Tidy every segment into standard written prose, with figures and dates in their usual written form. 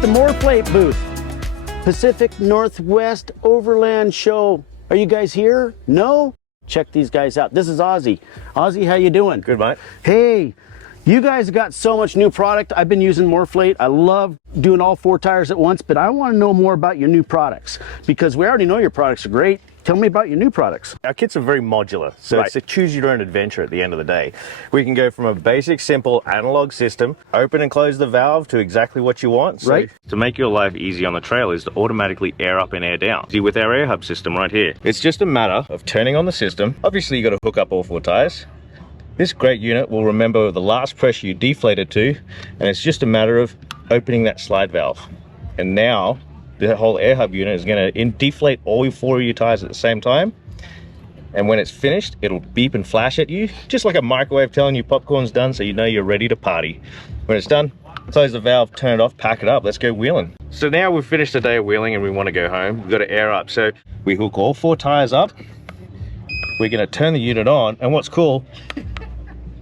at the Moorplate booth. Pacific Northwest Overland Show. Are you guys here? No? Check these guys out. This is Ozzy. Ozzy, how you doing? Good, mate. Hey, you guys got so much new product. I've been using Moorplate. I love doing all 4 tires at once, but I want to know more about your new products because we already know your products are great. Tell me about your new products. Our kits are very modular, so it's a choose your own adventure at the end of the day. We can go from a basic, simple analog system, open and close the valve to exactly what you want. So to make your life easy on the trail is to automatically air up and air down. See, with our air hub system right here, it's just a matter of turning on the system. Obviously, you got to hook up all 4 tires. This great unit will remember the last pressure you deflated to, and it's just a matter of opening that slide valve. And now, the whole air hub unit is going to deflate all 4 of your tires at the same time, and when it's finished it'll beep and flash at you just like a microwave telling you popcorn's done, so you know you're ready to party. When it's done, close the valve, turn it off, pack it up, let's go wheeling. So now we've finished the day of wheeling and we want to go home. We've got to air up, so we hook all 4 tires up, we're going to turn the unit on, and what's cool,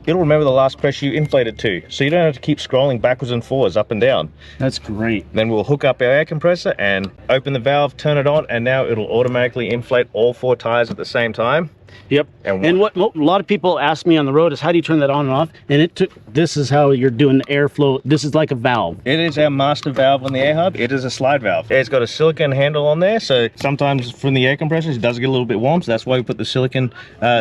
it'll remember the last pressure you inflated to, so you don't have to keep scrolling backwards and forwards, up and down. That's great. Then we'll hook up our air compressor and open the valve, turn it on, and now it'll automatically inflate all 4 tires at the same time. Yep. And what a lot of people ask me on the road is, how do you turn that on and off? And this is how you're doing the airflow. This is like a valve. It is our master valve on the air hub. It is a slide valve. It's got a silicone handle on there, so sometimes from the air compressors it does get a little bit warm, so that's why we put the silicone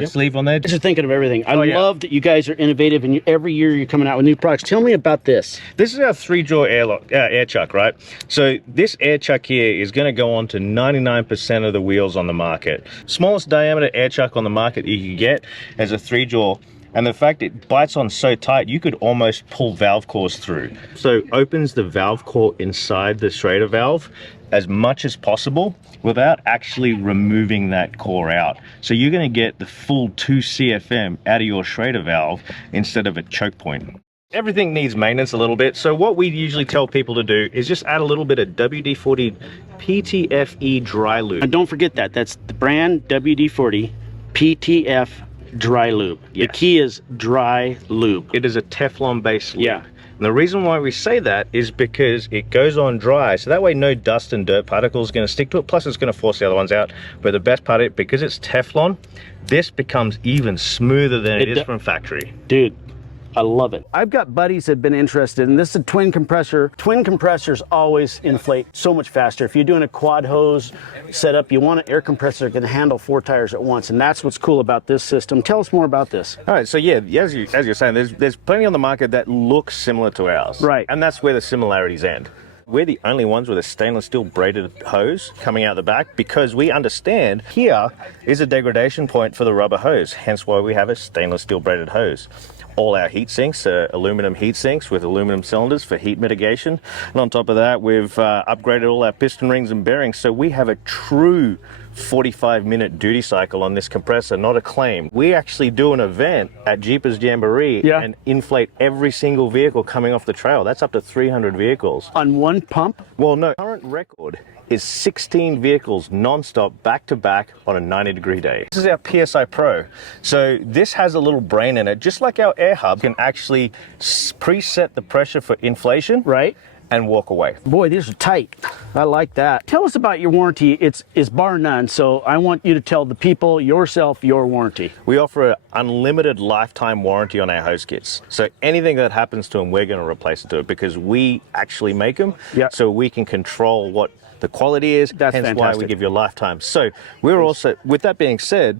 sleeve on there. You guys are thinking of everything. I love that you guys are innovative, and every year you're coming out with new products. Tell me about this. This is our 3-jaw air chuck, right? So this air chuck here is going to go on to 99% of the wheels on the market. Smallest diameter air chuck on the market you can get as a 3-jaw, and the fact it bites on so tight you could almost pull valve cores through. So opens the valve core inside the Schrader valve as much as possible without actually removing that core out. So you're going to get the full 2 CFM out of your Schrader valve instead of a choke point. Everything needs maintenance a little bit, so what we usually tell people to do is just add a little bit of WD-40 PTFE dry lube. And don't forget that's the brand WD-40 PTF dry lube. Yes. The key is dry lube. It is a Teflon based lube. Yeah. And the reason why we say that is because it goes on dry, so that way no dust and dirt particles are going to stick to it, plus it's going to force the other ones out. But the best part of it, because it's Teflon, this becomes even smoother than it is from factory. Dude, I love it. I've got buddies that have been interested, and this is a twin compressor. Twin compressors always inflate so much faster. If you're doing a quad hose setup, you want an air compressor that can handle 4 tires at once, and that's what's cool about this system. Tell us more about this. All right, so yeah, as you're saying, there's plenty on the market that look similar to ours. Right. And that's where the similarities end. We're the only ones with a stainless steel braided hose coming out the back, because we understand here is a degradation point for the rubber hose, hence why we have a stainless steel braided hose. All our heat sinks are aluminum heat sinks with aluminum cylinders for heat mitigation. And on top of that, we've upgraded all our piston rings and bearings, so we have a true 45-minute duty cycle on this compressor, not a claim. We actually do an event at Jeepers Jamboree and inflate every single vehicle coming off the trail. That's up to 300 vehicles. On one pump? Well, no. Current record is 16 vehicles non-stop, back-to-back on a 90-degree day. This is our PSI Pro. So this has a little brain in it, just like our air hub can actually preset the pressure for inflation. Right. And walk away. Boy, these are tight. I like that. Tell us about your warranty. It's bar none, so I want you to tell the people, yourself, your warranty. We offer an unlimited lifetime warranty on our hose kits. So anything that happens to them, we're going to replace it to it, because we actually make them, so we can control what the quality is. That's hence fantastic. Why we give you a lifetime. So we're also, with that being said,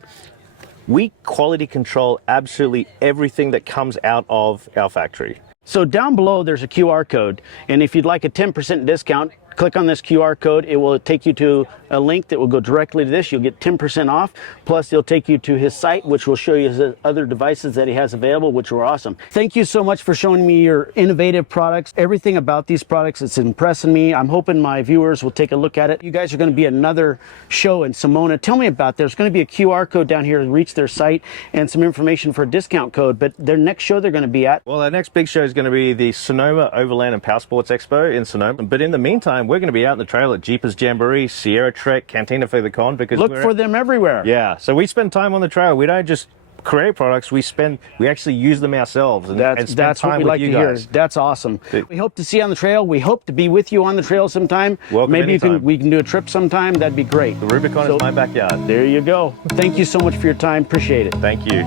we quality control absolutely everything that comes out of our factory. So down below there's a QR code, and if you'd like a 10% discount, click on this QR code. It will take you to a link that will go directly to this. You'll get 10% off, plus it'll take you to his site, which will show you his other devices that he has available, which are awesome. Thank you so much for showing me your innovative products. Everything about these products, it's impressing me. I'm hoping my viewers will take a look at it. You guys are going to be at another show in Simona. Tell me about, there's going to be a QR code down here to reach their site and some information for a discount code, but their next show they're going to be at? Well, our next big show is going to be the Sonoma Overland and Power Sports Expo in Sonoma. But in the meantime, we're going to be out in the trail at Jeepers Jamboree, Sierra Trek, Cantina for the Con, because look for them everywhere. Yeah, so we spend time on the trail. We don't just create products, we actually use them ourselves, and That's spend time what we with like you to hear. guys. That's awesome. We hope to see you on the trail. We hope to be with you on the trail sometime. Welcome Maybe anytime. we can do a trip sometime. That'd be great. The Rubicon is my backyard. There you go. Thank you so much for your time. Appreciate it. Thank you.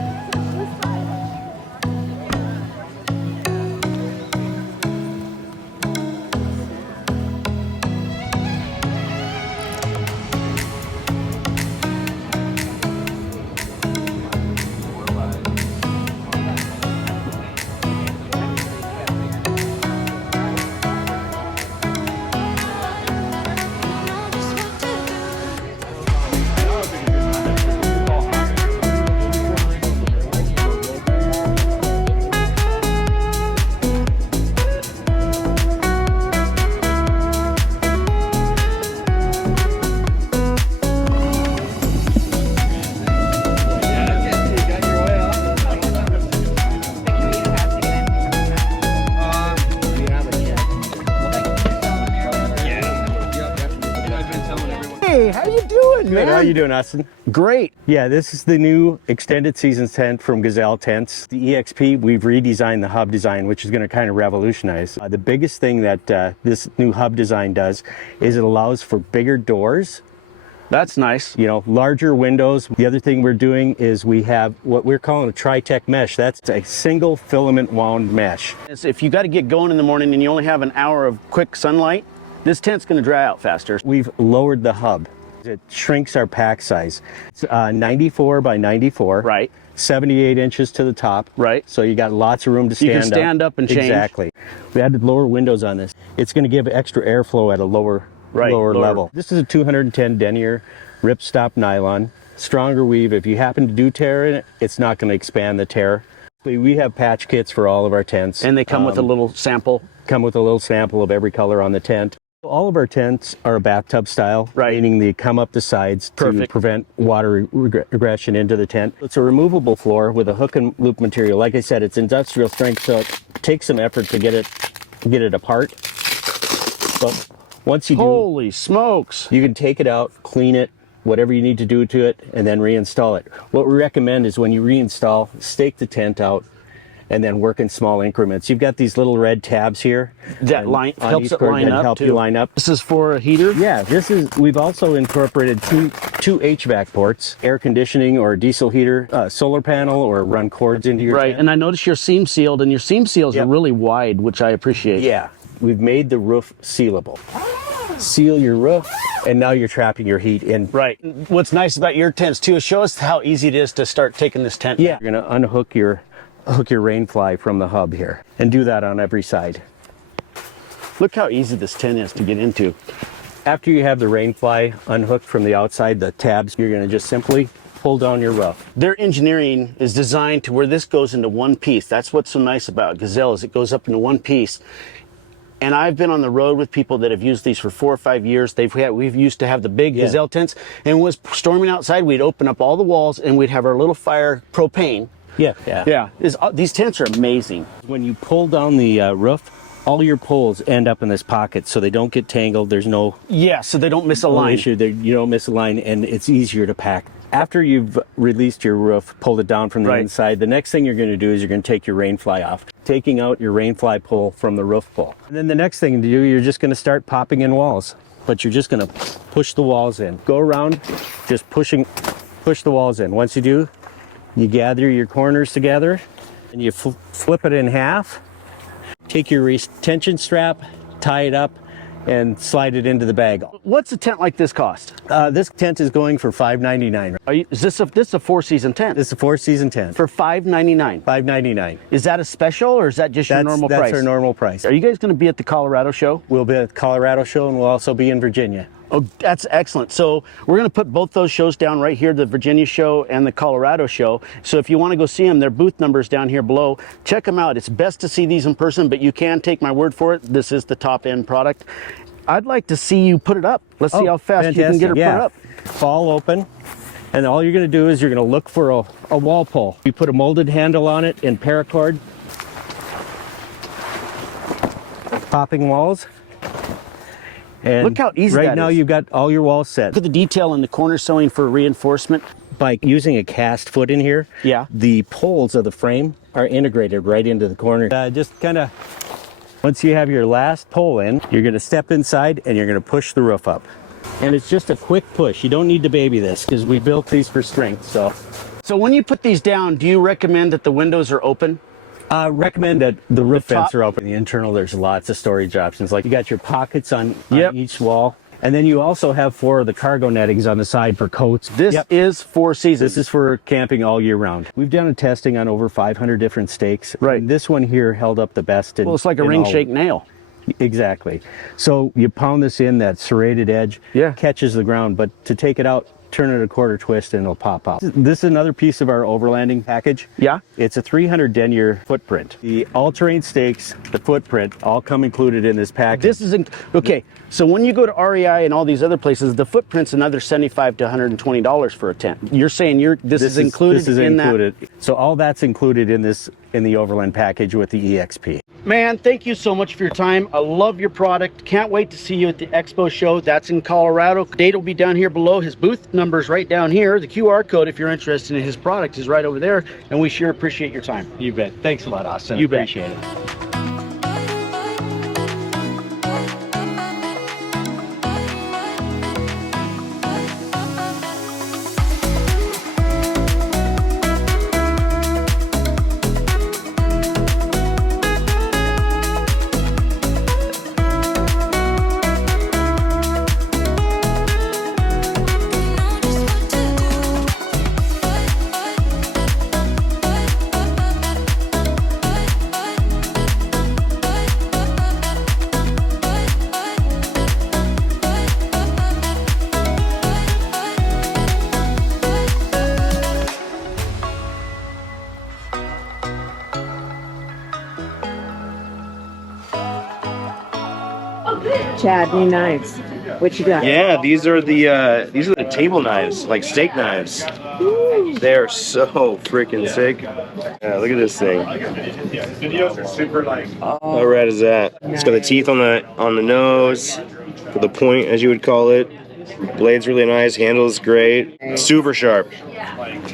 Hey, how you doing, Good. man? How you doing, Austin? Great. Yeah, this is the new extended season tent from Gazelle Tents. The EXP, we've redesigned the hub design, which is going to kind of revolutionize. The biggest thing that this new hub design does is it allows for bigger doors. That's nice. You know, larger windows. The other thing we're doing is we have what we're calling a tri-tech mesh. That's a single filament wound mesh. If you got to get going in the morning and you only have an hour of quick sunlight, this tent's going to dry out faster. We've lowered the hub. It shrinks our pack size. It's 94 by 94. Right. 78 inches to the top. Right. So you got lots of room to stand up. You can stand up and change. Exactly. We added lower windows on this. It's going to give extra airflow at a lower level. This is a 210 denier ripstop nylon. Stronger weave. If you happen to do tear in it, it's not going to expand the tear. We have patch kits for all of our tents. And they come with a little sample. Come with a little sample of every color on the tent. All of our tents are a bathtub style, meaning they come up the sides to prevent water regression into the tent. It's a removable floor with a hook and loop material. Like I said, it's industrial strength, so it takes some effort to get it apart. But once you do, holy smokes, you can take it out, clean it, whatever you need to do to it, and then reinstall it. What we recommend is when you reinstall, stake the tent out and then work in small increments. You've got these little red tabs here that helps it line up. Help you line up. This is for a heater? Yeah, we've also incorporated two HVAC ports, air conditioning or diesel heater, solar panel, or run cords into your tent. And I noticed you're seam sealed, and your seam seals are really wide, which I appreciate. Yeah, we've made the roof sealable. Seal your roof, and now you're trapping your heat in. Right. What's nice about your tents too is show us how easy it is to start taking this tent. Yeah, you're gonna unhook your rain fly from the hub here, and do that on every side. Look how easy this tent is to get into. After you have the rain fly unhooked from the outside, the tabs, you're gonna just simply pull down your roof. Their engineering is designed to where this goes into one piece. That's what's so nice about Gazelle, is it goes up into one piece. And I've been on the road with people that have used these for 4 or 5 years. We've used to have the big Gazelle tents, and when it was storming outside, we'd open up all the walls and we'd have our little fire propane. These tents are amazing. When you pull down the roof, all your poles end up in this pocket, so they don't get tangled. There's no so they don't miss a line. Issue. You don't miss a line, and it's easier to pack. After you've released your roof, pulled it down from the inside, the next thing you're going to do is you're going to take your rain fly off, taking out your rain fly pole from the roof pole. And then the next thing to do, you're just going to start popping in walls, but you're just going to push the walls in. Go around, just push the walls in. Once you do, you gather your corners together and you flip it in half. Take your retention strap, tie it up, and slide it into the bag. What's a tent like this cost? This tent is going for $5.99. Is this a 4-season tent? This is a 4-season tent. For $5.99? $5.99. Is that a special, or is that just your normal price? That's our normal price. Are you guys going to be at the Colorado show? We'll be at the Colorado show, and we'll also be in Virginia. Oh, that's excellent. So we're going to put both those shows down right here, the Virginia show and the Colorado show. So if you want to go see them, their booth number is down here below. Check them out. It's best to see these in person, but you can take my word for it. This is the top end product. I'd like to see you put it up. Let's see how fast you can get her put up. Fall open, and all you're going to do is you're going to look for a wall pull. You put a molded handle on it in paracord. Popping walls. And look how easy that is. Right now you've got all your walls set. Look at the detail in the corner sewing for reinforcement. By using a cast foot in here, Yeah. the poles of the frame are integrated right into the corner. Just kind of, once you have your last pole in, you're going to step inside and you're going to push the roof up. And it's just a quick push. You don't need to baby this because we built these for strength. So when you put these down, do you recommend that the windows are open? Recommend that the roof The top- vents are open. The internal, there's lots of storage options. Like you got your pockets on Yep. each wall. And then you also have 4 of the cargo nettings on the side for coats. This is 4 seasons. This is for camping all year round. We've done a testing on over 500 different stakes. Right. And this one here held up the best. Well, it's like a ring shake nail. Exactly. So you pound this in, that serrated edge catches the ground, but to take it out, turn it a quarter twist and it'll pop out. This is another piece of our overlanding package. Yeah. It's a 300 denier footprint. The all-terrain stakes, the footprint, all come included in this package. This is okay. So when you go to REI and all these other places, the footprint's another $75 to $120 for a tent. You're saying this is included This is in included. So all that's included in the Overland package with the EXP. Man, thank you so much for your time. I love your product. Can't wait to see you at the Expo show. That's in Colorado. Date will be down here below. His booth number's right down here. The QR code, if you're interested in his product, is right over there. And we sure appreciate your time. You bet. Thanks a lot, Austin. You bet. Appreciate it. Chad, new knives. What you got? Yeah, these are the table knives, like steak knives. They're so freaking sick. Yeah, look at this thing. Videos are super like. How rad is that? It's got the teeth on the nose, for the point as you would call it. Blade's really nice, handle's great, super sharp.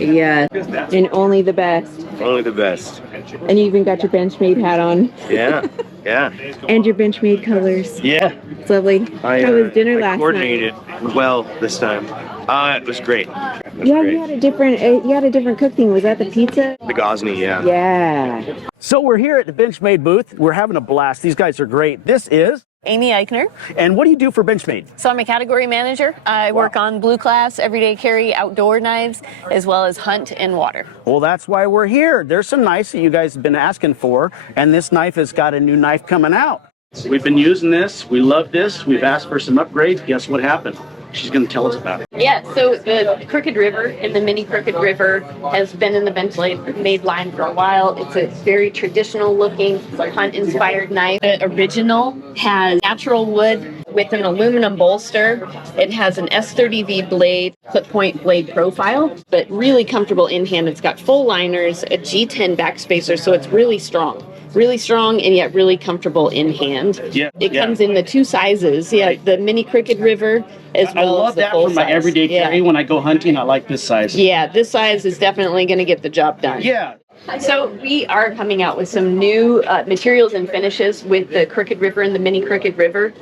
Yeah, and only the best. Only the best. And you even got your Benchmade hat on. Yeah, yeah. And your Benchmade colors. Yeah. It's lovely. How was dinner last coordinated night? well this time. It was great. Yeah, you had a different cook thing. Was that the pizza? The Gosney, yeah. Yeah. So we're here at the Benchmade booth. We're having a blast. These guys are great. This is Amy Eichner. And what do you do for Benchmade? So I'm a category manager. I work on blue class, everyday carry, outdoor knives, as well as hunt and water. Well, that's why we're here. There's some knives that you guys have been asking for, and this knife has got a new knife coming out. We've been using this. We love this. We've asked for some upgrades. Guess what happened? She's going to tell us about it. Yeah, so the Crooked River and the Mini Crooked River has been in the Benchmade line for a while. It's a very traditional looking hunt-inspired knife. The original has natural wood with an aluminum bolster. It has an S30V blade, clip point blade profile, but really comfortable in hand. It's got full liners, a G10 backspacer, so it's really strong. Really strong and yet really comfortable in hand. Yeah, it comes in the 2 sizes. Yeah, the Mini Crooked River as I well love as the that full for my size. everyday carry. When I go hunting, I like this size. Yeah, this size is definitely going to get the job done. Yeah. So we are coming out with some new materials and finishes with the Crooked River and the Mini Crooked River.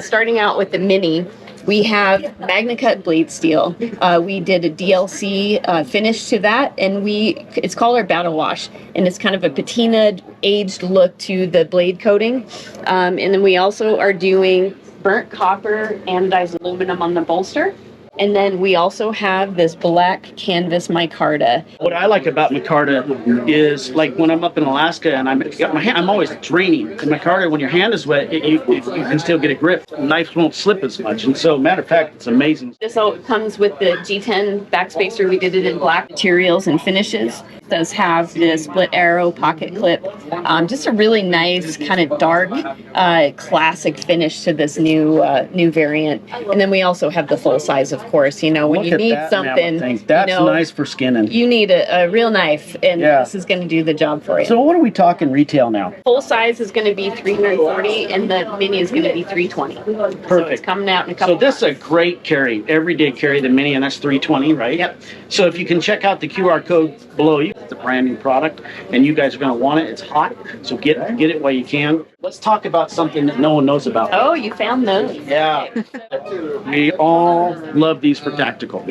Starting out with the Mini, we have MagnaCut blade steel. We did a DLC finish to that, and it's called our Battle Wash, and it's kind of a patinaed, aged look to the blade coating. And then we also are doing burnt copper anodized aluminum on the bolster. And then we also have this black canvas micarta. What I like about micarta is, like, when I'm up in Alaska and I'm always draining. The micarta, when your hand is wet, you can still get a grip. Knives won't slip as much. And so, matter of fact, it's amazing. This all comes with the G10 backspacer. We did it in black materials and finishes. It does have the split arrow pocket clip. Just a really nice kind of dark, classic finish to this new variant. And then we also have the full size of of course. You know, when you need something, that's you know, nice for skinning. you need a real knife, and this is going to do the job for you. So what are we talking retail now? Full size is going to be $340, and the mini is going to be $320. Perfect. So it's coming out in a couple. So this is a great carry, everyday carry, the mini, and that's $320, right? Yep. So if you can check out the QR code below you, it's a brand new product, and you guys are going to want it. It's hot, so get it while you can. Let's talk about something that no one knows about. Oh, you found those. Yeah. We all love these for tactical.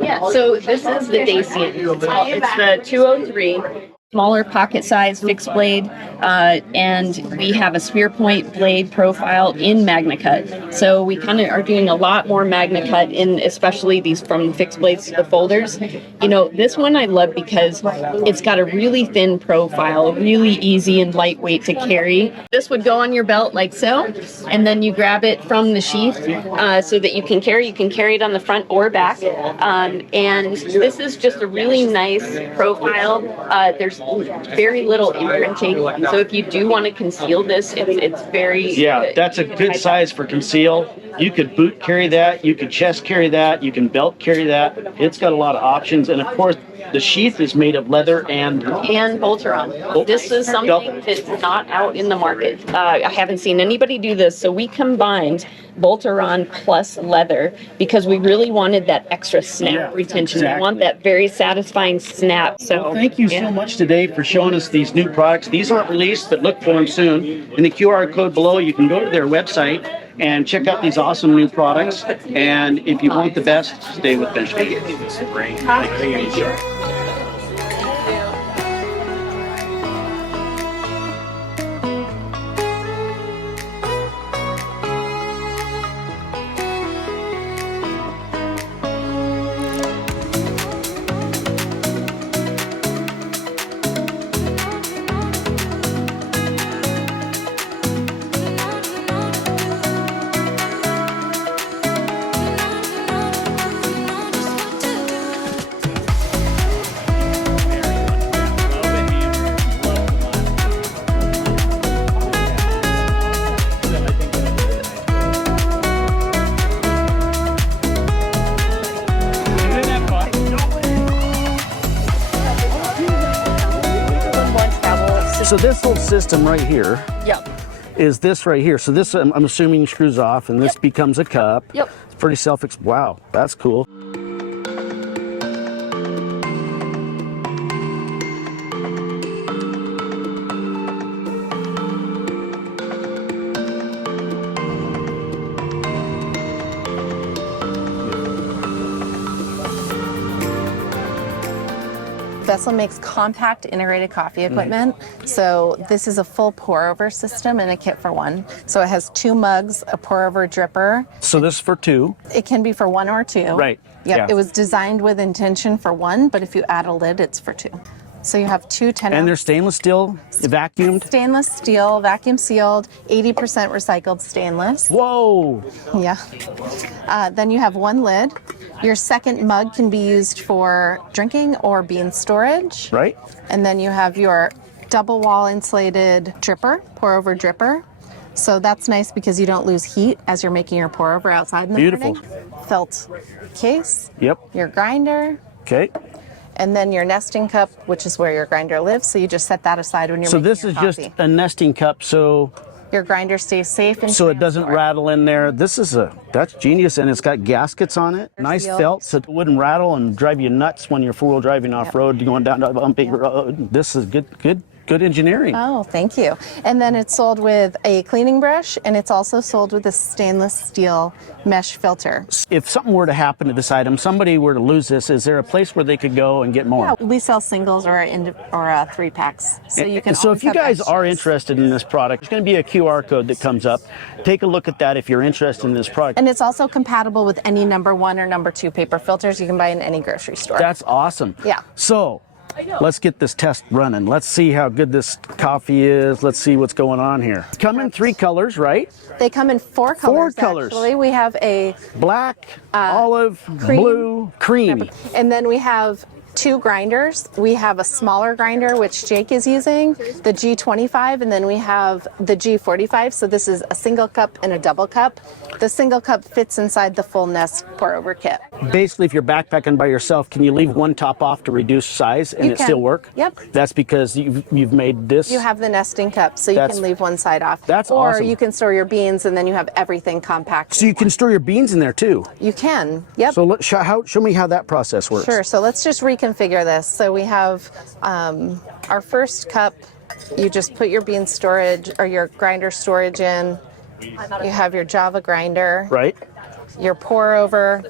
Yeah, so this is the Dacian. It's the 203. Smaller pocket size fixed blade, and we have a spear point blade profile in MagnaCut. So we kind of are doing a lot more MagnaCut in, especially these from fixed blades to the folders. You know, this one I love because it's got a really thin profile, really easy and lightweight to carry. This would go on your belt like so, and then you grab it from the sheath so that you can carry. You can carry it on the front or back, and this is just a really nice profile. There's very little imprinting, so if you do want to conceal this, it's very that's a good size for conceal. You could boot carry that, you could chest carry that, you can belt carry that. It's got a lot of options, and of course the sheath is made of leather and Bolteron. This is something that's not out in the market. I haven't seen anybody do this, so we combined Bolteron plus leather because we really wanted that extra snap retention. Exactly. We want that very satisfying snap. So well, thank you so much today for showing us these new products. These aren't released, but look for them soon. In the QR code below, you can go to their website and check out these awesome new products. And if you want the best, stay with Benchmade. So this whole system right here is this right here. So this, I'm assuming, screws off, and this becomes a cup. Yep. It's pretty wow, that's cool. Vessel makes compact integrated coffee equipment. So this is a full pour over system and a kit for one. So it has 2 mugs, a pour over dripper. So this is for 2. It can be for 1 or 2. Right. Yep. Yeah. It was designed with intention for 1, but if you add a lid, it's for 2. So you have 2 10 And they're stainless steel, vacuumed? Stainless steel, vacuum sealed, 80% recycled stainless. Whoa! Yeah. Then you have 1 lid. Your second mug can be used for drinking or bean storage. Right. And then you have your double wall insulated dripper, pour over dripper. So that's nice because you don't lose heat as you're making your pour over outside in the morning. Felt case. Yep. Your grinder. Okay. And then your nesting cup, which is where your grinder lives. So you just set that aside when you're making your coffee. So this is just a nesting cup, so your grinder stays safe and so it doesn't rattle in there. That's genius, and it's got gaskets on it. Nice felt, so it wouldn't rattle and drive you nuts when you're 4-wheel driving off-road, going down a bumpy road. This is good engineering. Oh, thank you. And then it's sold with a cleaning brush, and it's also sold with a stainless steel mesh filter. If something were to happen to this item, somebody were to lose this, is there a place where they could go and get more? Yeah, we sell singles or 3 packs. So you can. So if you guys are interested in this product, there's going to be a QR code that comes up. Take a look at that if you're interested in this product. And it's also compatible with any number 1 or number 2 paper filters you can buy in any grocery store. That's awesome. Yeah. So let's get this test running. Let's see how good this coffee is. Let's see what's going on here. Come in 3 colors, right? They come in 4 colors. 4 colors. Actually, we have a black, olive, blue, cream. And then we have 2 grinders. We have a smaller grinder, which Jake is using, the G25, and then we have the G45. So this is a single cup and a double cup. The single cup fits inside the full Nest pour over kit. Basically, if you're backpacking by yourself, can you leave one top off to reduce size and it still work? Yep. That's because you've made this. You have the nesting cup, so you can leave one side off. That's or awesome. you can store your beans, and then you have everything compact. So you can store your beans in there too. You can. Yep. So show me how that process works. Sure. So let's just reconfigure this. So we have our first cup. You just put your bean storage or your grinder storage in. You have your Java grinder. Right. Your pour over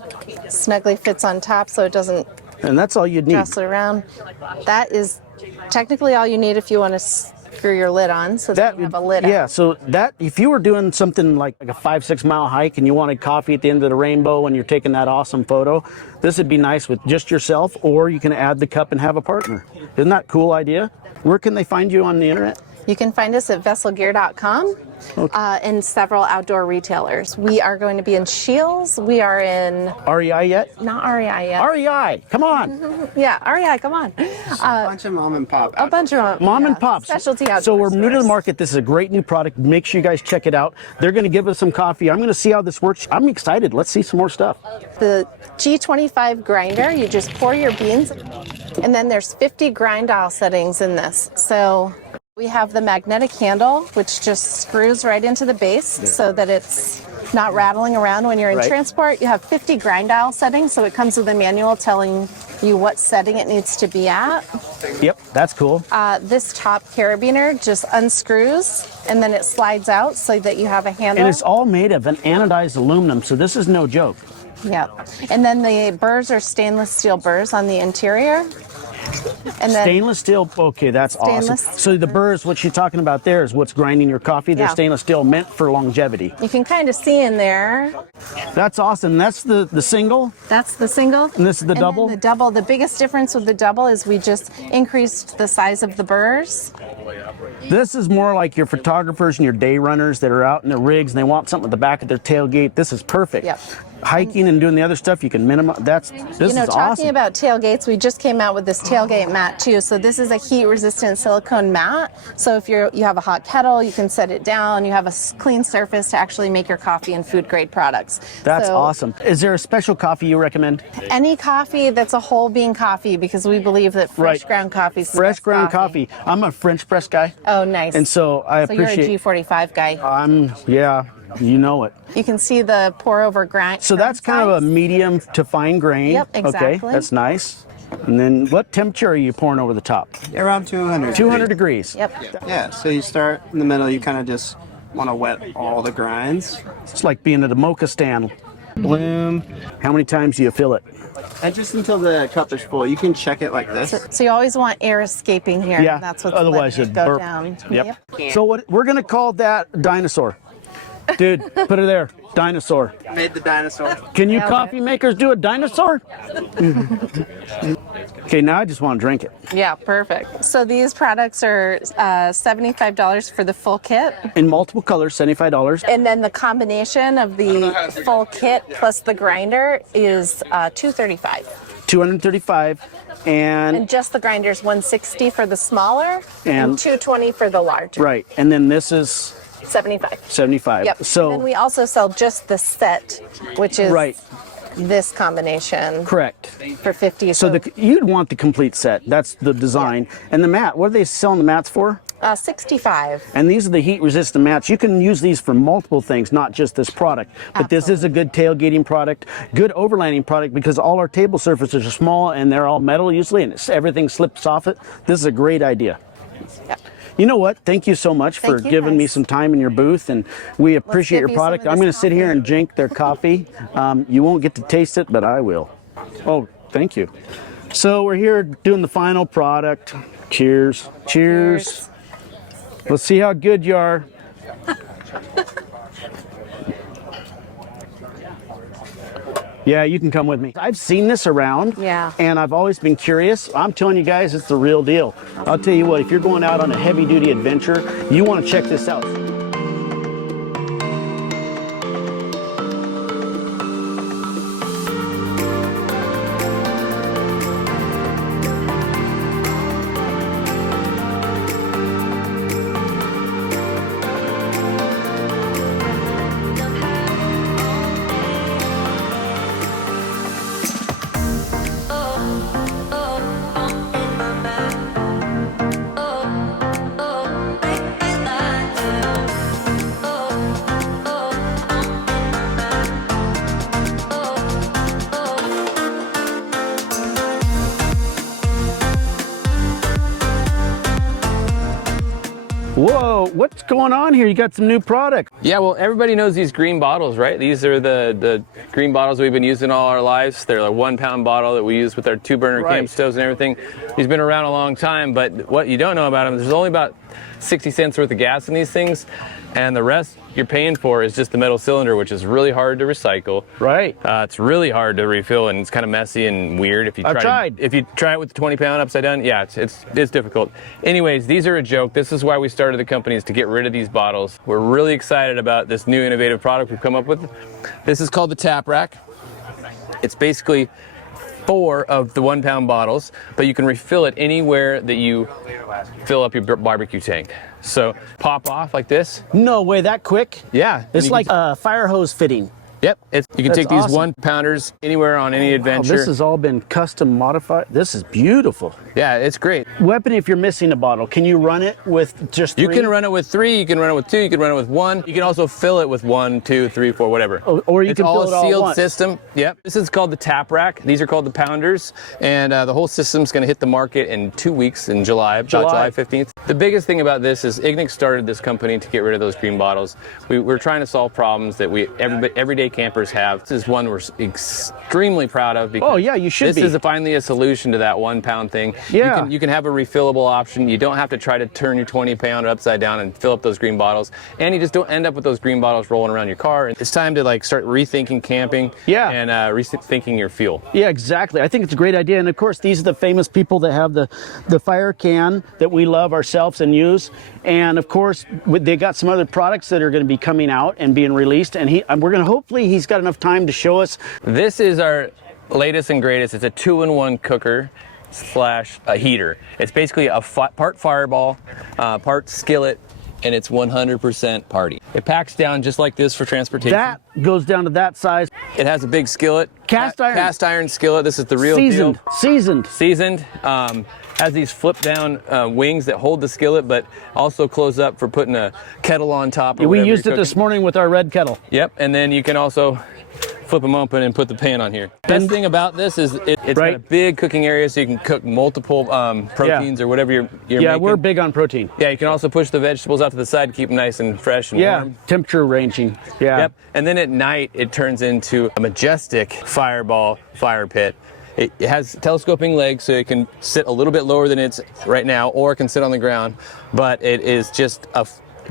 snugly fits on top, so it doesn't. And that's all you'd need. Jostle around. That is technically all you need if you want to screw your lid on, so that you have a lid. Yeah. So that if you were doing something like a 5-6 mile hike and you wanted coffee at the end of the rainbow and you're taking that awesome photo, this would be nice with just yourself, or you can add the cup and have a partner. Isn't that a cool idea? Where can they find you on the internet? You can find us at vesselgear.com and several outdoor retailers. We are going to be in Shields. We are in... REI yet? Not REI yet. REI, come on. Yeah, REI, come on. A bunch of mom and pop. A bunch of mom and pops. Specialty outdoor So we're new to the stores. market. This is a great new product. Make sure you guys check it out. They're going to give us some coffee. I'm going to see how this works. I'm excited. Let's see some more stuff. The G25 grinder, you just pour your beans, and then there's 50 grind dial settings in this. So we have the magnetic handle, which just screws right into the base so that it's not rattling around when you're in transport. You have 50 grind dial settings, so it comes with a manual telling you what setting it needs to be at. Yep, that's cool. This top carabiner just unscrews, and then it slides out so that you have a handle. And it's all made of an anodized aluminum, so this is no joke. Yeah. And then the burrs are stainless steel burrs on the interior. And then Stainless steel, okay, that's awesome. So the burrs, what you're talking about there is what's grinding your coffee. They're stainless steel, meant for longevity. you can kind of see in there. That's awesome. That's the single, That's the single. and this is the And double. then the double, the biggest difference with the double is we just increased the size of the burrs. This is more like your photographers and your day runners that are out in their rigs and they want something at the back of their tailgate. This is perfect. Yep. Hiking and doing the other stuff, you can minimize. This is Talking awesome. about tailgates, we just came out with this tailgate mat too. So this is a heat-resistant silicone mat. So if you have a hot kettle, you can set it down. You have a clean surface to actually make your coffee and food-grade products. That's So awesome. Is there a special coffee you recommend? any coffee that's a whole bean coffee, because we believe that fresh ground coffee is the Fresh best ground coffee. I'm a French press guy. Oh, nice. And so I So you're appreciate. a G45 guy. Yeah, you know it. You can see the pour over grind. So that's kind of a medium to fine grain. Yep, exactly. Okay, that's nice. And then what temperature are you pouring over the top? Around 200. 200 degrees. Yep. Yeah, so you start in the middle, you kind of just want to wet all the grinds. It's like being at a mocha stand. Bloom. How many times do you fill it? And just until the cup is full. You can check it like this. So you always want air escaping here. Yeah. And that's what's Otherwise letting you'd it go burp. down. Yep. So what we're gonna call that dinosaur. Dude, put it there. Dinosaur. Made the dinosaur. Can you Yeah, coffee makers do a dinosaur? Okay, now I just want to drink it. Yeah, perfect. So these products are $75 for the full kit. In multiple colors, $75. And then the combination of the full kit plus the grinder is $235. $235. And just the grinder is $160 for the smaller and $220 for the larger. Right, and then this is $75. $75. Yep. So and then we also sell just the set, which is this combination. Correct. For $50. So you'd want the complete set. That's the design. And the mat, what are they selling the mats for? $65. And these are the heat resistant mats. You can use these for multiple things, not just this product. But this is a good tailgating product, good overlanding product, because all our table surfaces are small and they're all metal usually, and everything slips off it. This is a great idea. Yep. You know what? Thank you so much for giving me some time in your booth, and we appreciate your product. I'm going to sit here and drink their coffee. You won't get to taste it, but I will. Oh, thank you. So we're here doing the final product. Cheers. Cheers. Let's see how good you are. Yeah, you can come with me. I've seen this around, and I've always been curious. I'm telling you guys, it's the real deal. I'll tell you what, if you're going out on a heavy-duty adventure, you want to check this out. Whoa, what's going on here? You got some new product. Yeah, well, everybody knows these green bottles, right? These are the green bottles we've been using all our lives. They're a 1 pound bottle that we use with our 2-burner camp stoves and everything. These been around a long time, but what you don't know about them, there's only about 60 cents worth of gas in these things, and the rest you're paying for is just the metal cylinder, which is really hard to recycle. Right. It's really hard to refill, and it's kind of messy and weird. If you if you try it with the 20 pound upside down, yeah, it's difficult. Anyways, these are a joke. This is why we started the company, is to get rid of these bottles. We're really excited about this new innovative product we've come up with. This is called the Tap Rack. It's basically 4 of the 1 pound bottles, but you can refill it anywhere that you fill up your barbecue tank. So pop off like this. No way, that quick? Yeah. It's like a fire hose fitting. Yep. You can take these awesome. 1 pounders anywhere on any adventure. Wow, this has all been custom modified. This is beautiful. Yeah, it's great. Weapon, if you're missing a bottle, can you run it with just 3? You can run it with 3, you can run it with 2, you can run it with 1. You can also fill it with 1, 2, 3, 4, whatever. Or you can fill it all a at sealed once. system. Yep. This is called the Tap Rack. These are called the pounders, and the whole system's going to hit the market in 2 weeks in July 15th. The biggest thing about this is Ignik started this company to get rid of those green bottles. We're trying to solve problems that everyday campers have. This is one we're extremely proud of. Because you should be. This is finally a solution to that 1 pound thing. Yeah. You can have a refillable option. You don't have to try to turn your 20 pounder upside down and fill up those green bottles. And you just don't end up with those green bottles rolling around your car. It's time to start rethinking camping and rethinking your fuel. Yeah, exactly. I think it's a great idea. And of course, these are the famous people that have the fire can that we love ourselves and use. And of course, they got some other products that are going to be coming out and being released. And we're going to, hopefully he's got enough time to show us. This is our latest and greatest. It's a 2-in-1 cooker / a heater. It's basically a part fireball, part skillet, and it's 100% party. It packs down just like this for transportation. That goes down to that size. It has a big skillet. Cast iron skillet. This is the real deal. Seasoned. Has these flip down wings that hold the skillet, but also close up for putting a kettle on top. We used it this morning with our red kettle. Yep, and then you can also flip them open and put the pan on here. Best thing about this is it's got a big cooking area, so you can cook multiple proteins or whatever you're making. Yeah, we're big on protein. Yeah, you can also push the vegetables out to the side to keep them nice and fresh and warm. Temperature ranging. Yeah. Yep, and then at night it turns into a majestic fireball fire pit. It has telescoping legs, so it can sit a little bit lower than it's right now, or it can sit on the ground, but it is just a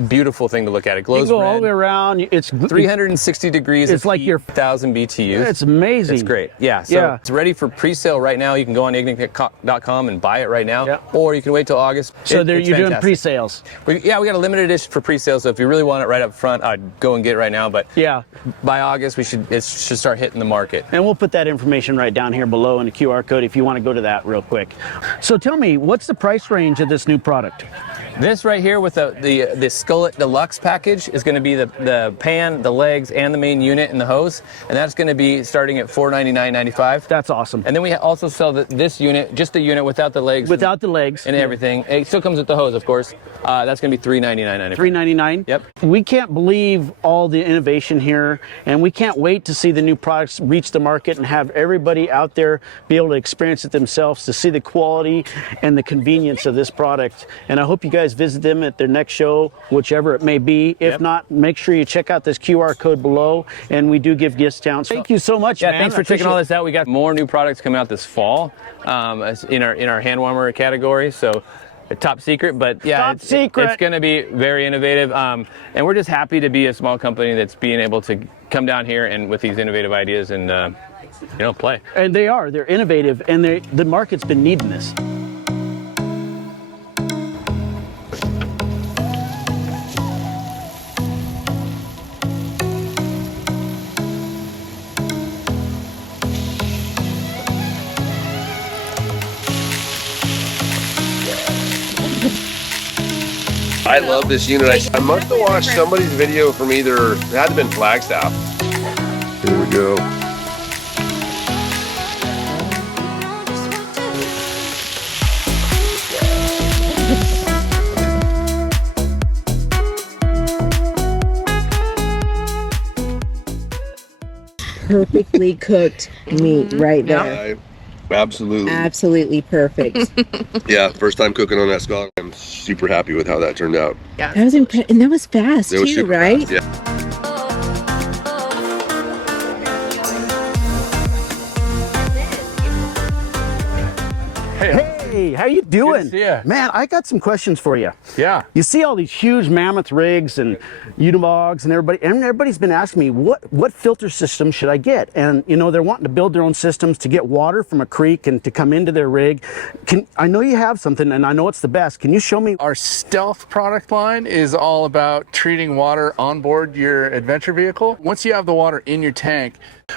beautiful thing to look at. It glows you go red. all the way around. It's 360 degrees. It's like your 1,000 BTUs. It's amazing. It's great. Yeah. So it's ready for pre-sale right now. You can go on ignik.com and buy it right now, or you can wait till August. So you're doing pre-sales. We got a limited edition for pre-sale. So if you really want it right up front, I'd go and get it right now. But by August, it should start hitting the market. And we'll put that information right down here below in the QR code if you want to go to that real quick. So tell me, what's the price range of this new product? This right here with the Skillet Deluxe package is going to be the pan, the legs, and the main unit and the hose, and that's going to be starting at $499.95. That's awesome. And then we also sell this unit, just the unit without the legs. Without the legs. And everything. It still comes with the hose, of course. That's going to be $399.95. $399? Yep. We can't believe all the innovation here, and we can't wait to see the new products reach the market and have everybody out there be able to experience it themselves, to see the quality and the convenience of this product. And I hope you guys visit them at their next show, whichever it may be. If not, make sure you check out this QR code below, and we do give discounts. Thank you so much, man. Thanks for checking all this out. We got more new products coming out this fall in our hand warmer category. So top secret, but it's going to be very innovative. And we're just happy to be a small company that's being able to come down here and with these innovative ideas and play. And they're innovative, and the market's been needing this. I love this unit. I must have watched somebody's video from it had to have been Flagstaff. Here we go. Perfectly cooked meat right there. Absolutely. Absolutely perfect. Yeah, first time cooking on that Scott. I'm super happy with how that turned out. Yeah. That was impressive. And that was fast It was too, super right? fast, yeah. Hey, how you doing? Yeah. Man, I got some questions for you. Yeah. You see all these huge mammoth rigs and Unibogs and everybody's been asking me what filter system should I get? And you know, they're wanting to build their own systems to get water from a creek and to come into their rig. I know you have something and I know it's the best. Can you show me? Our Stealth product line is all about treating water on board your adventure vehicle. Once you have the water in your tank,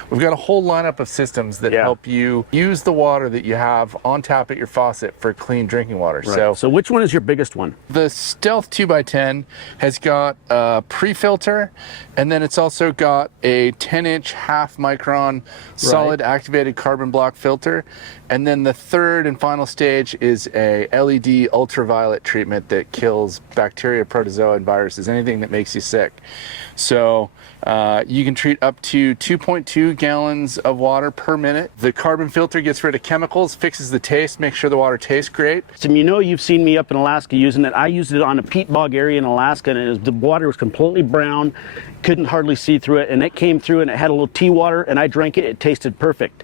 we've got a whole lineup of systems that help you use the water that you have on tap at your faucet for clean drinking water. Right. So which one is your biggest one? The Stealth 2x10 has got a pre-filter, and then it's also got a 10-inch half micron solid activated carbon block filter. And then the third and final stage is a LED ultraviolet treatment that kills bacteria, protozoa, and viruses, anything that makes you sick. So you can treat up to 2.2 gallons of water per minute. The carbon filter gets rid of chemicals, fixes the taste, makes sure the water tastes great. So you know, you've seen me up in Alaska using it. I used it on a peat bog area in Alaska, and the water was completely brown, couldn't hardly see through it, and it came through and it had a little tea water, and I drank it. It tasted perfect.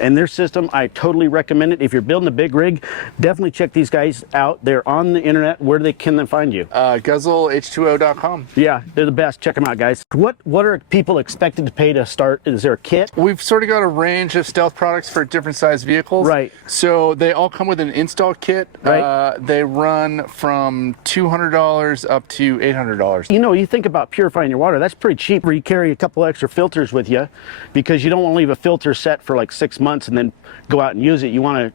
And their system, I totally recommend it. If you're building a big rig, definitely check these guys out. They're on the internet. Where can they find you? GuzzleH2O.com. Yeah, they're the best. Check them out, guys. What are people expected to pay to start? Is there a kit? We've sort of got a range of Stealth products for different size vehicles. Right. So they all come with an install kit. Right. They run from $200 up to $800. You know, you think about purifying your water, that's pretty cheap, where you carry a couple extra filters with you, because you don't want to leave a filter set for like 6 months and then go out and use it. You want to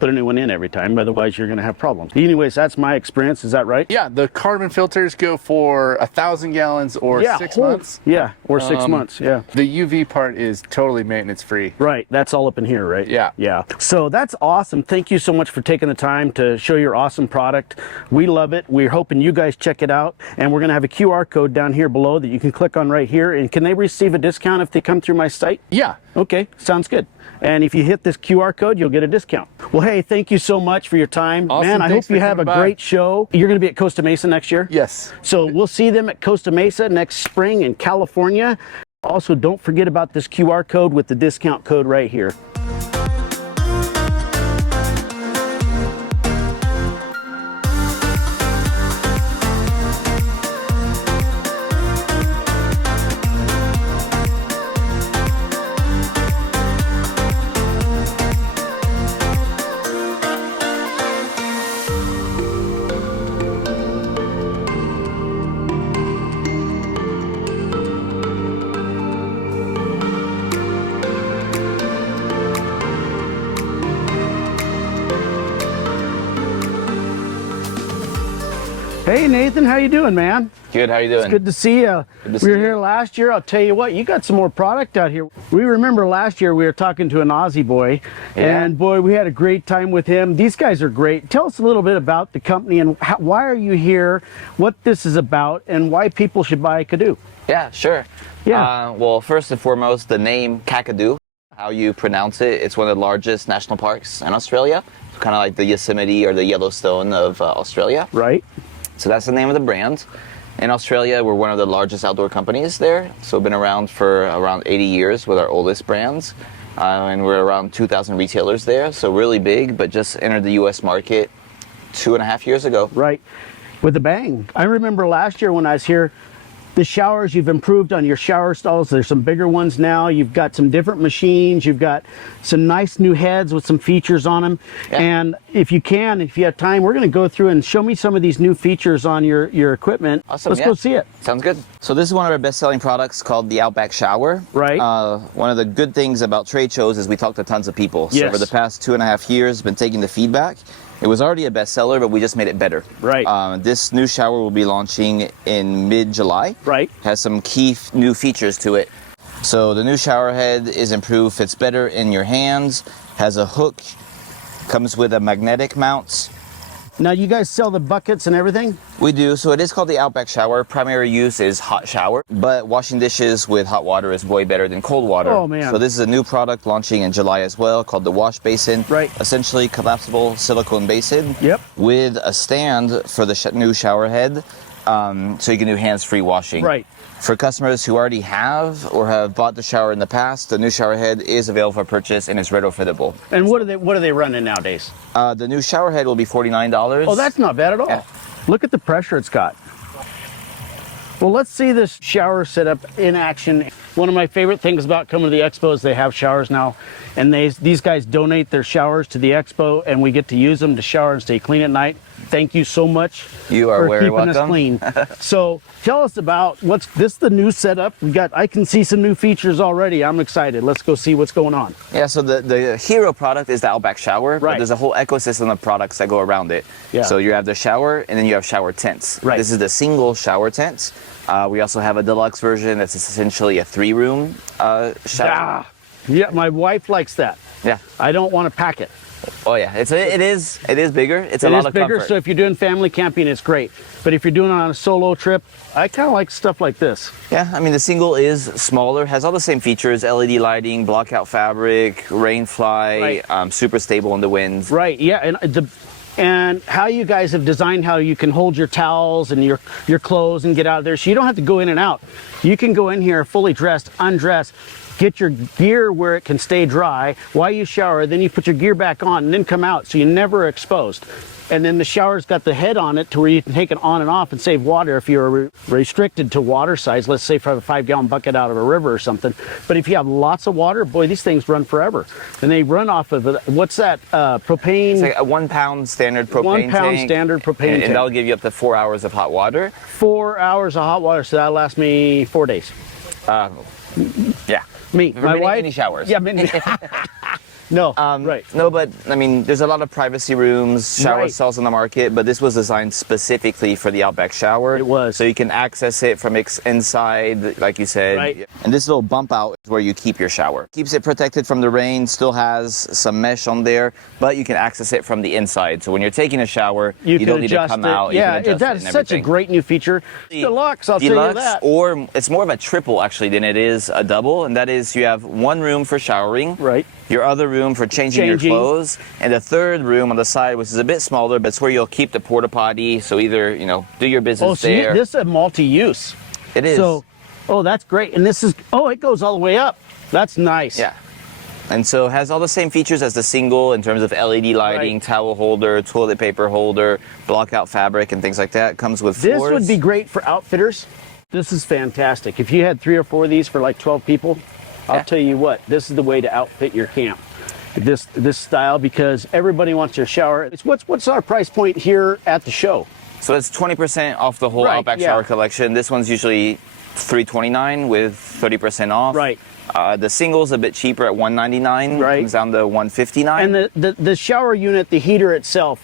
put a new one in every time, otherwise you're going to have problems. Anyways, that's my experience. Is that right? Yeah, the carbon filters go for 1,000 gallons or 6 months. Yeah, or 6 months. Yeah. The UV part is totally maintenance free. Right, that's all up in here, right? Yeah. Yeah. So that's awesome. Thank you so much for taking the time to show your awesome product. We love it. We're hoping you guys check it out, and we're going to have a QR code down here below that you can click on right here. And can they receive a discount if they come through my site? Yeah. Okay, sounds good. And if you hit this QR code, you'll get a discount. Well, hey, thank you so much for your time. Awesome. Man, I hope you have a great show. You're going to be at Costa Mesa next year? Yes. So we'll see them at Costa Mesa next spring in California. Also, don't forget about this QR code with the discount code right here. Hey Nathan, how you doing, man? Good, how you doing? It's good to see you. We were here last year. I'll tell you what, you got some more product out here. We remember last year we were talking to an Aussie boy, and boy, we had a great time with him. These guys are great. Tell us a little bit about the company and why are you here, what this is about, and why people should buy Kakadu. Yeah, sure. Yeah. Well, first and foremost, the name Kakadu, how you pronounce it, it's one of the largest national parks in Australia. Kind of like the Yosemite or the Yellowstone of Australia. Right. So that's the name of the brand. In Australia, we're one of the largest outdoor companies there. So we've been around for around 80 years with our oldest brands. And we're around 2,000 retailers there. So really big, but just entered the US market 2.5 years ago. Right. With a bang. I remember last year when I was here, the showers, you've improved on your shower stalls. There's some bigger ones now. You've got some different machines. You've got some nice new heads with some features on them. Yeah. And if you have time, we're going to go through and show me some of these new features on your equipment. Awesome. Let's go see it. Sounds good. So this is one of our best-selling products called the Outback Shower. Right. One of the good things about trade shows is we talk to tons of people. Yes. So over the past 2.5 years, been taking the feedback. It was already a bestseller, but we just made it better. Right. This new shower will be launching in mid-July. Right. Has some key new features to it. So the new shower head is improved, fits better in your hands, has a hook, comes with a magnetic mount, Now you guys sell the buckets and everything? We do. So it is called the Outback shower. Primary use is hot shower, but washing dishes with hot water is way better than cold water. Oh man. So this is a new product launching in July as well called the Wash Basin. Right. Essentially collapsible silicone basin. Yep. With a stand for the new shower head, so you can do hands-free washing. Right. For customers who already have or have bought the shower in the past, the new shower head is available for purchase and is retrofittable. And what are they running nowadays? The new shower head will be $49. Oh, that's not bad at all. Yeah. Look at the pressure it's got. Well, let's see this shower setup in action. One of my favorite things about coming to the expo is they have showers now, and these guys donate their showers to the expo, and we get to use them to shower and stay clean at night. Thank you so much for keeping welcome. us clean. So tell us about what's this the new setup. I can see some new features already. I'm excited. Let's go see what's going on. Yeah, so the hero product is the Outback shower, right. But there's a whole ecosystem of products that go around it. Yeah. So you have the shower, and then you have shower tents. Right. This is the single shower tent. We also have a deluxe version that's essentially a 3-room shower. Yeah, my wife likes that. Yeah. I don't want to pack it. Oh yeah, it is bigger. It's a lot of bigger, comfort. so if you're doing family camping, it's great. But if you're doing it on a solo trip, I kind of like stuff like this. Yeah, I mean the single is smaller, has all the same features: LED lighting, blockout fabric, rain fly, right. Super stable in the wind. Right. Yeah, and how you guys have designed how you can hold your towels and your clothes and get out of there, so you don't have to go in and out. You can go in here fully dressed, undressed, get your gear where it can stay dry while you shower, then you put your gear back on and then come out, so you're never exposed. And then the shower's got the head on it to where you can take it on and off and save water if you're restricted to water size. Let's say for a 5-gallon bucket out of a river or something. But if you have lots of water, boy, these things run forever. And they run off of, what's that, propane? It's like a 1 pound standard propane 1 pound tank, standard propane tank. And that'll give you up to 4 hours of hot water. 4 hours of hot water, so that'll last me 4 days. Yeah. Me, my wife. Mini showers. Yeah, mini. No, right. No, but I mean, there's a lot of privacy rooms, shower Right. cells on the market, but this was designed specifically for the Outback shower. It was. So you can access it from inside, like you said. Right. And this little bump out is where you keep your shower. Keeps it protected from the rain, still has some mesh on there, but you can access it from the inside. So when you're taking a shower, you don't need to come out. Yeah, you can adjust that's it and such a everything. great new feature. Deluxe, I'll tell you that. Or it's more of a triple actually than it is a double, and that is you have one room for showering. Right. Your other room for changing your clothes, and the third room on the side, which is a bit smaller, but it's where you'll keep the porta potty. So either do your business there. This is a multi-use. It is. So, that's great. And this is it goes all the way up. That's nice. Yeah. And so it has all the same features as the single in terms of LED lighting, towel holder, toilet paper holder, blockout fabric, and things like that. It comes with floors. This would be great for outfitters. This is fantastic. If you had 3 or 4 of these for like 12 people, I'll tell you what, this is the way to outfit your camp. This style, because everybody wants their shower. What's our price point here at the show? So it's 20% off the whole Outback shower collection. This one's usually $329 with 30% off. Right. The single's a bit cheaper at $199. Right. Comes down to $159. And the shower unit, the heater itself,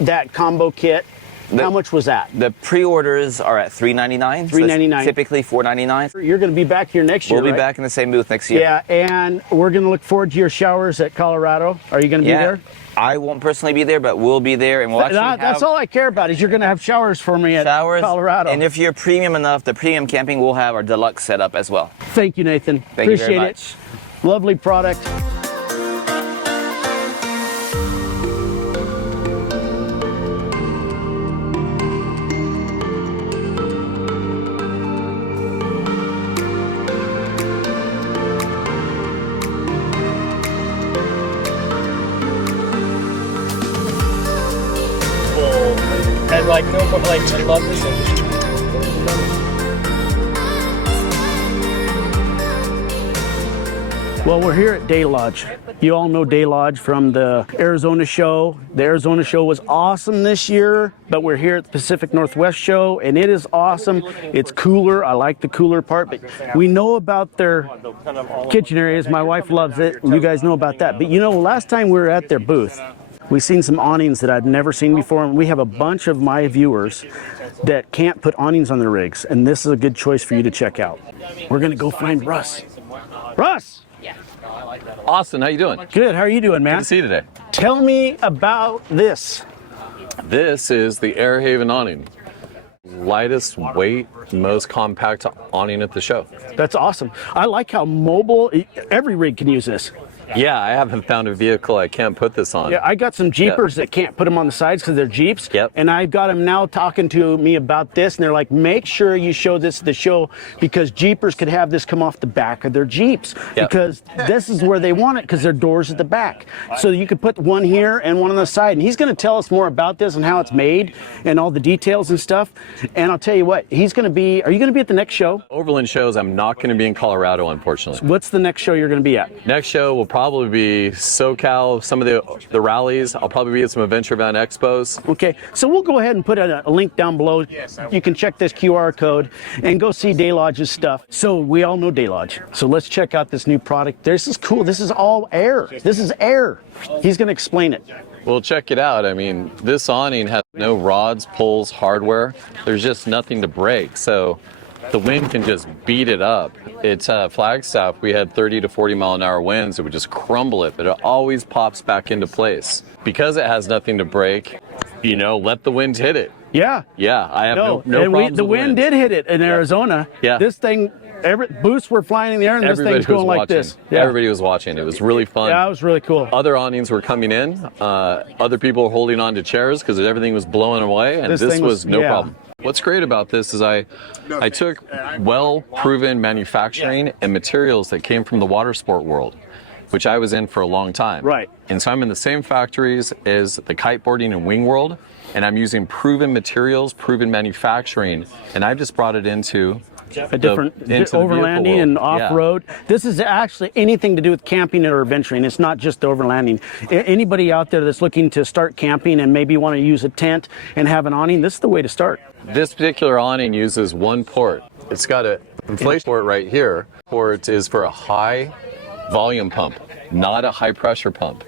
that combo kit, how much was that? The pre-orders are at $399. $399. So typically $499. You're going to be back here next year, We'll be back in the same booth next year. Yeah, and we're going to look forward to your showers at Colorado. Are you going to be there? I won't personally be there, but we'll be there, and we'll actually that's all I care about, is you're going to have showers for me at Colorado. And if you're premium enough, the premium camping will have our deluxe setup as well. Thank you, Nathan. Thank you Appreciate very much. it. Lovely product. And I love this industry. Well, we're here at Daylodge. You all know Daylodge from the Arizona show. The Arizona show was awesome this year, but we're here at the Pacific Northwest show, and it is awesome. It's cooler. I like the cooler part, but we know about their kitchen areas. My wife loves it. You guys know about that. But last time we were at their booth, we seen some awnings that I'd never seen before, and we have a bunch of my viewers that can't put awnings on their rigs, and this is a good choice for you to check out. We're gonna go find Russ. Russ! Austin, how you doing? Good, how are you doing, man? Good to see you today. Tell me about this. This is the Airhaven awning. Lightest weight, most compact awning at the show. That's awesome. I like how mobile, every rig can use this. Yeah, I haven't found a vehicle I can't put this on. Yeah, I got some Jeepers that can't put them on the sides because they're Jeeps. Yep. And I've got them now talking to me about this, and they're like, make sure you show this at the show because Jeepers could have this come off the back of their Jeeps because this is where they want it because their door's at the back. So you could put one here and one on the side. And he's going to tell us more about this and how it's made and all the details and stuff. And I'll tell you what, he's going to be, are you going to be at the next show? Overland shows, I'm not going to be in Colorado, unfortunately. What's the next show you're going to be at? Next show will probably be SoCal, some of the rallies. I'll probably be at some Adventure Van Expos. Okay, so we'll go ahead and put a link down below. You can check this QR code and go see Daylodge's stuff. So we all know Daylodge. So let's check out this new product. This is cool. This is all air. This is air. He's going to explain it. Well, check it out. I mean, this awning has no rods, poles, hardware. There's just nothing to break. So the wind can just beat it up. It's Flagstaff. We had 30 to 40 mile an hour winds. It would just crumble it, but it always pops back into place. Because it has nothing to break, you know, let the wind hit it. Yeah. Yeah, I have no problems the with wind did hit it in Arizona. Yeah. This thing, boosts were flying in the air and this thing's going like this. Yeah. Everybody was watching. It was really fun. Yeah, it was really cool. Other awnings were coming in. Other people were holding on to chairs because everything was blowing away, and this was no problem. What's great about this is I took well-proven manufacturing and materials that came from the water sport world, which I was in for a long time. Right. And so I'm in the same factories as the kiteboarding and wing world, and I'm using proven materials, proven manufacturing, and I just brought it into a different overlanding and off-road. Yeah. This is actually anything to do with camping or adventuring. It's not just overlanding. Anybody out there that's looking to start camping and maybe want to use a tent and have an awning, this is the way to start. This particular awning uses one port. It's got an inflation port right here. Port is for a high volume pump, not a high pressure pump.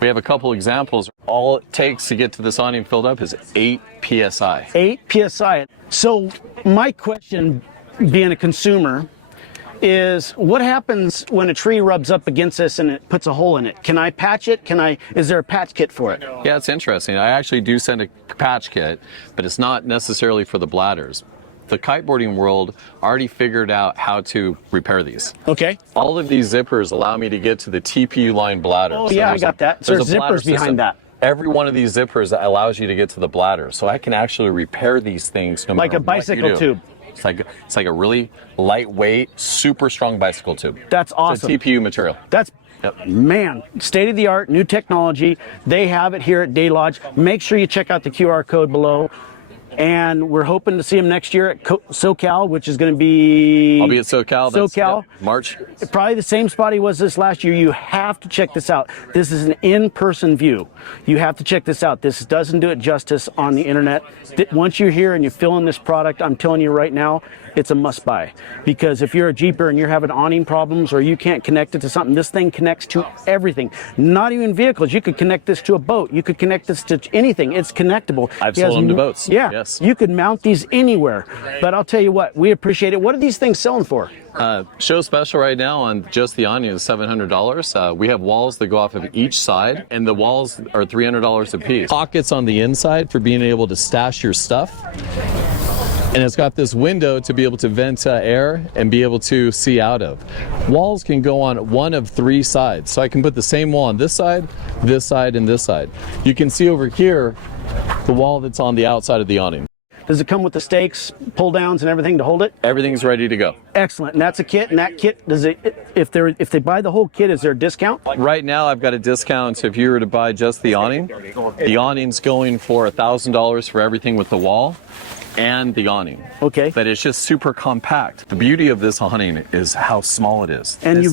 We have a couple examples. All it takes to get to this awning filled up is 8 PSI. 8 PSI. So my question, being a consumer, is what happens when a tree rubs up against this and it puts a hole in it? Can I patch it? Is there a patch kit for it? Yeah, it's interesting. I actually do send a patch kit, but it's not necessarily for the bladders. The kiteboarding world already figured out how to repair these. Okay. All of these zippers allow me to get to the TPU line bladder. Oh, yeah, I got that. So there's zippers behind that. Every one of these zippers allows you to get to the bladder. So I can actually repair these things no matter what you do. Like a bicycle tube. It's like a really lightweight, super strong bicycle tube. That's awesome. It's a TPU material. That's, man, state of the art, new technology. They have it here at Daylodge. Make sure you check out the QR code below. And we're hoping to see him next year at SoCal, which is going to be... I'll be at SoCal. SoCal. March. Probably the same spot he was this last year. You have to check this out. This is an in-person view. You have to check this out. This doesn't do it justice on the internet. Once you're here and you fill in this product, I'm telling you right now, it's a must-buy. Because if you're a Jeeper and you're having awning problems or you can't connect it to something, this thing connects to everything. Not even vehicles. You could connect this to a boat. You could connect this to anything. It's connectable. I've sold them to boats. Yeah. Yes. You could mount these anywhere. But I'll tell you what, we appreciate it. What are these things selling for? Show special right now on just the awning is $700. We have walls that go off of each side, and the walls are $300 a piece. Pockets on the inside for being able to stash your stuff. And it's got this window to be able to vent air and be able to see out of. Walls can go on one of 3 sides. So I can put the same wall on this side, and this side. You can see over here the wall that's on the outside of the awning. Does it come with the stakes, pull downs, and everything to hold it? Everything's ready to go. Excellent. And that's a kit. And that kit, does it? If they buy the whole kit, is there a discount? Right now, I've got a discount. If you were to buy just the awning, the awning's going for $1,000 for everything with the wall and the awning. Okay. But it's just super compact. The beauty of this awning is how small it is. And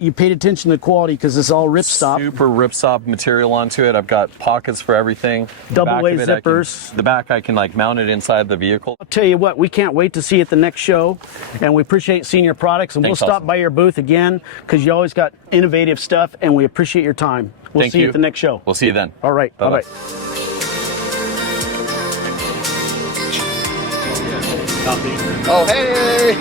you paid attention to the quality because it's all ripstop. Super ripstop material onto it. I've got pockets for everything. Double A zippers. The back I can like mount it inside the vehicle. I'll tell you what, we can't wait to see you at the next show, and we appreciate seeing your products, and we'll stop by your booth again because you always got innovative stuff, and we appreciate your time. We'll see you at the next show. We'll see you then. All right. Bye-bye. Oh, hey!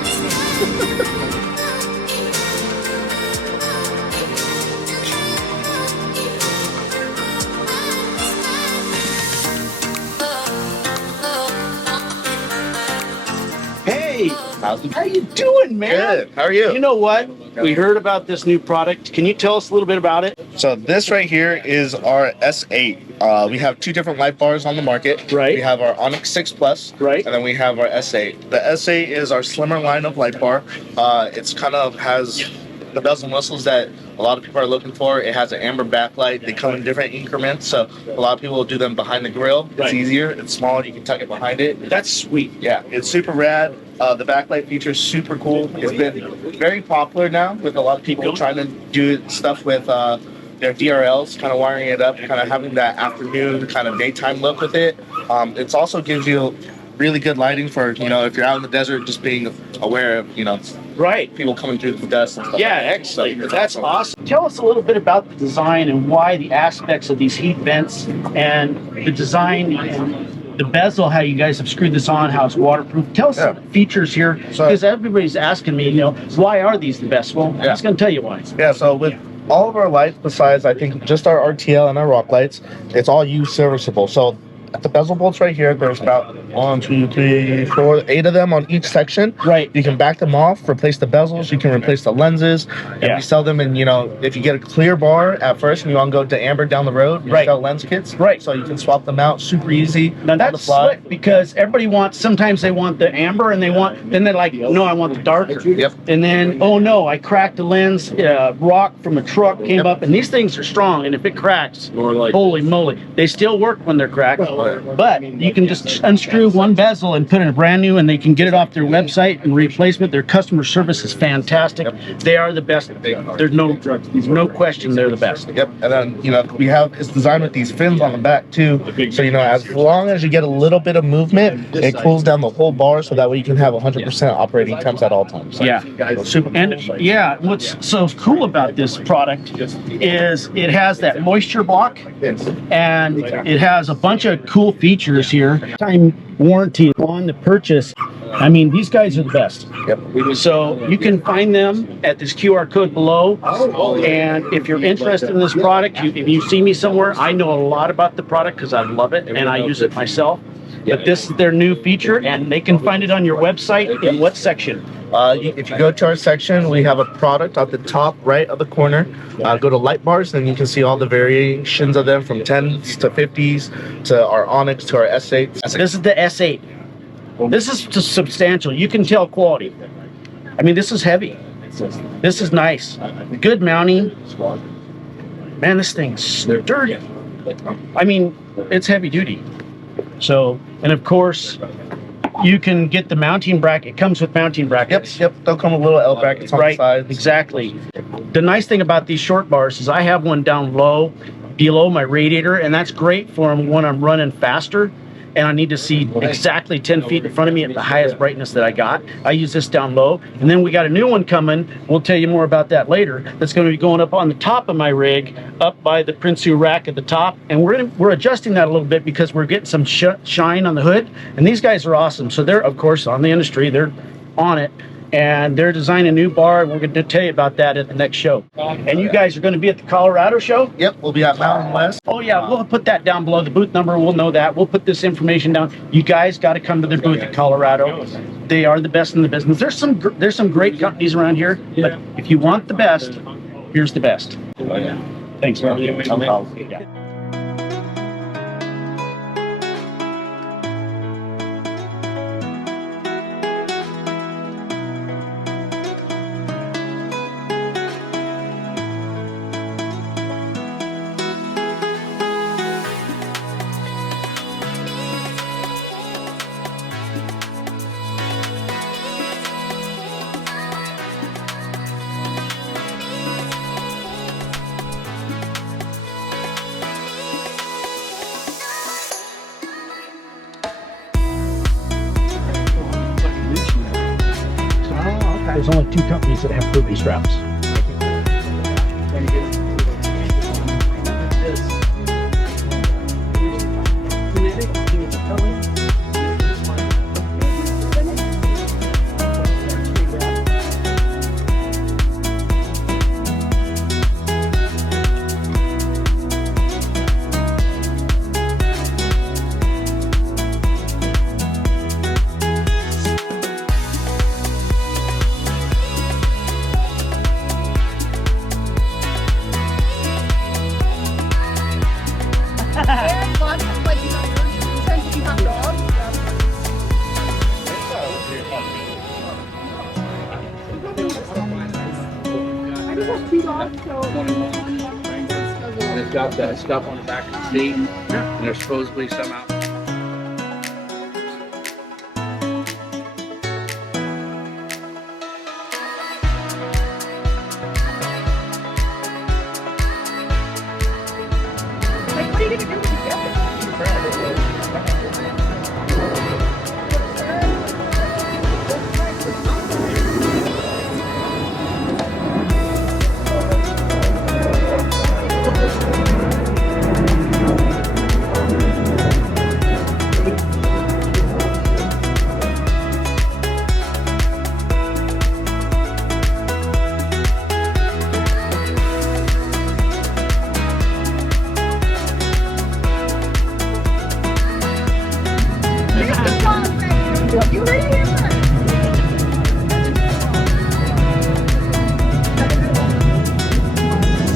Hey, how you doing, man? Good. How are you? You know what? We heard about this new product. Can you tell us a little bit about it? So this right here is our S8. We have two different light bars on the market. Right. We have our OnX 6 Plus. Right. And then we have our S8. The S8 is our slimmer line of light bar. It's kind of has the bells and whistles that a lot of people are looking for. It has an amber backlight. They come in different increments, so a lot of people will do them behind the grill. It's easier. It's smaller. You can tuck it behind it. That's sweet. Yeah, it's super rad. The backlight feature is super cool. It's been very popular now with a lot of people trying to do stuff with their DRLs, kind of wiring it up, kind of having that afternoon kind of daytime look with it. It also gives you really good lighting for, you know, if you're out in the desert, just being aware of, you know, people coming through the dust and stuff. Yeah, excellent. So that's awesome. Tell us a little bit about the design and why the aspects of these heat vents and the design and the bezel, how you guys have screwed this on, how it's waterproof. Tell us some features here, because everybody's asking me, you know, why are these the best? Well, I'm just going to tell you why. Yeah, so with all of our lights, besides I think just our RTL and our rock lights, it's all U serviceable. So at the bezel bolts right here, there's about 1, 2, 3, 4, 8 of them on each section. Right. You can back them off, replace the bezels, you can replace the lenses, and we sell them in, you know, if you get a clear bar at first and you want to go to amber down the road, we sell lens kits. Right. So you can swap them out, super easy. Now that's slick, because everybody wants, sometimes they want the amber and then they're like, no, I want the darker. Yep. And then, oh no, I cracked a lens, rock from a truck came up, and these things are strong, and if it cracks, holy moly, they still work when they're cracked. But you can just unscrew one bezel and put in a brand new, and they can get it off their website and replacement. Their customer service is fantastic. They are the best. There's no question they're the best. Yep. And then, you know, we have, it's designed with these fins on the back too. So, you know, as long as you get a little bit of movement, it cools down the whole bar, so that way you can have 100% operating temps at all times. So, super cool. And yeah, what's so cool about this product is it has that moisture block, and it has a bunch of cool features here. Time warranty on the purchase. I mean, these guys are the best. Yep. So you can find them at this QR code below. And if you're interested in this product, if you see me somewhere, I know a lot about the product because I love it and I use it myself. But this is their new feature, and they can find it on your website. In what section? If you go to our section, we have a product at the top right of the corner. Go to light bars, and you can see all the variations of them, from 10s to 50s to our OnX to our S8. This is the S8. This is just substantial. You can tell quality. I mean, this is heavy. This is nice. Good mounting. Man, this thing's dirty. I mean, it's heavy duty. So, and of course, you can get the mounting bracket. It comes with mounting brackets. Yep. They'll come with little L brackets on the sides. Exactly. The nice thing about these short bars is I have one down low, below my radiator, and that's great for when I'm running faster and I need to see exactly 10 feet in front of me at the highest brightness that I got. I use this down low. And then we got a new one coming. We'll tell you more about that later. That's going to be going up on the top of my rig, up by the Prinsu rack at the top. And we're adjusting that a little bit because we're getting some shine on the hood. And these guys are awesome. So they're, of course, on the industry. They're on it. And they're designing a new bar, and we're going to tell you about that at the next show. And you guys are going to be at the Colorado show? Yep, we'll be at Mountain West. Oh yeah, we'll put that down below. The booth number, we'll know that. We'll put this information down. You guys got to come to their booth at Colorado. They are the best in the business. There's some great companies around here, but if you want the best, here's the best. Oh yeah. Thanks, man. Yeah. There's only 2 companies that have booby straps. has got that stuff on the back of the seat, and there's supposedly some out.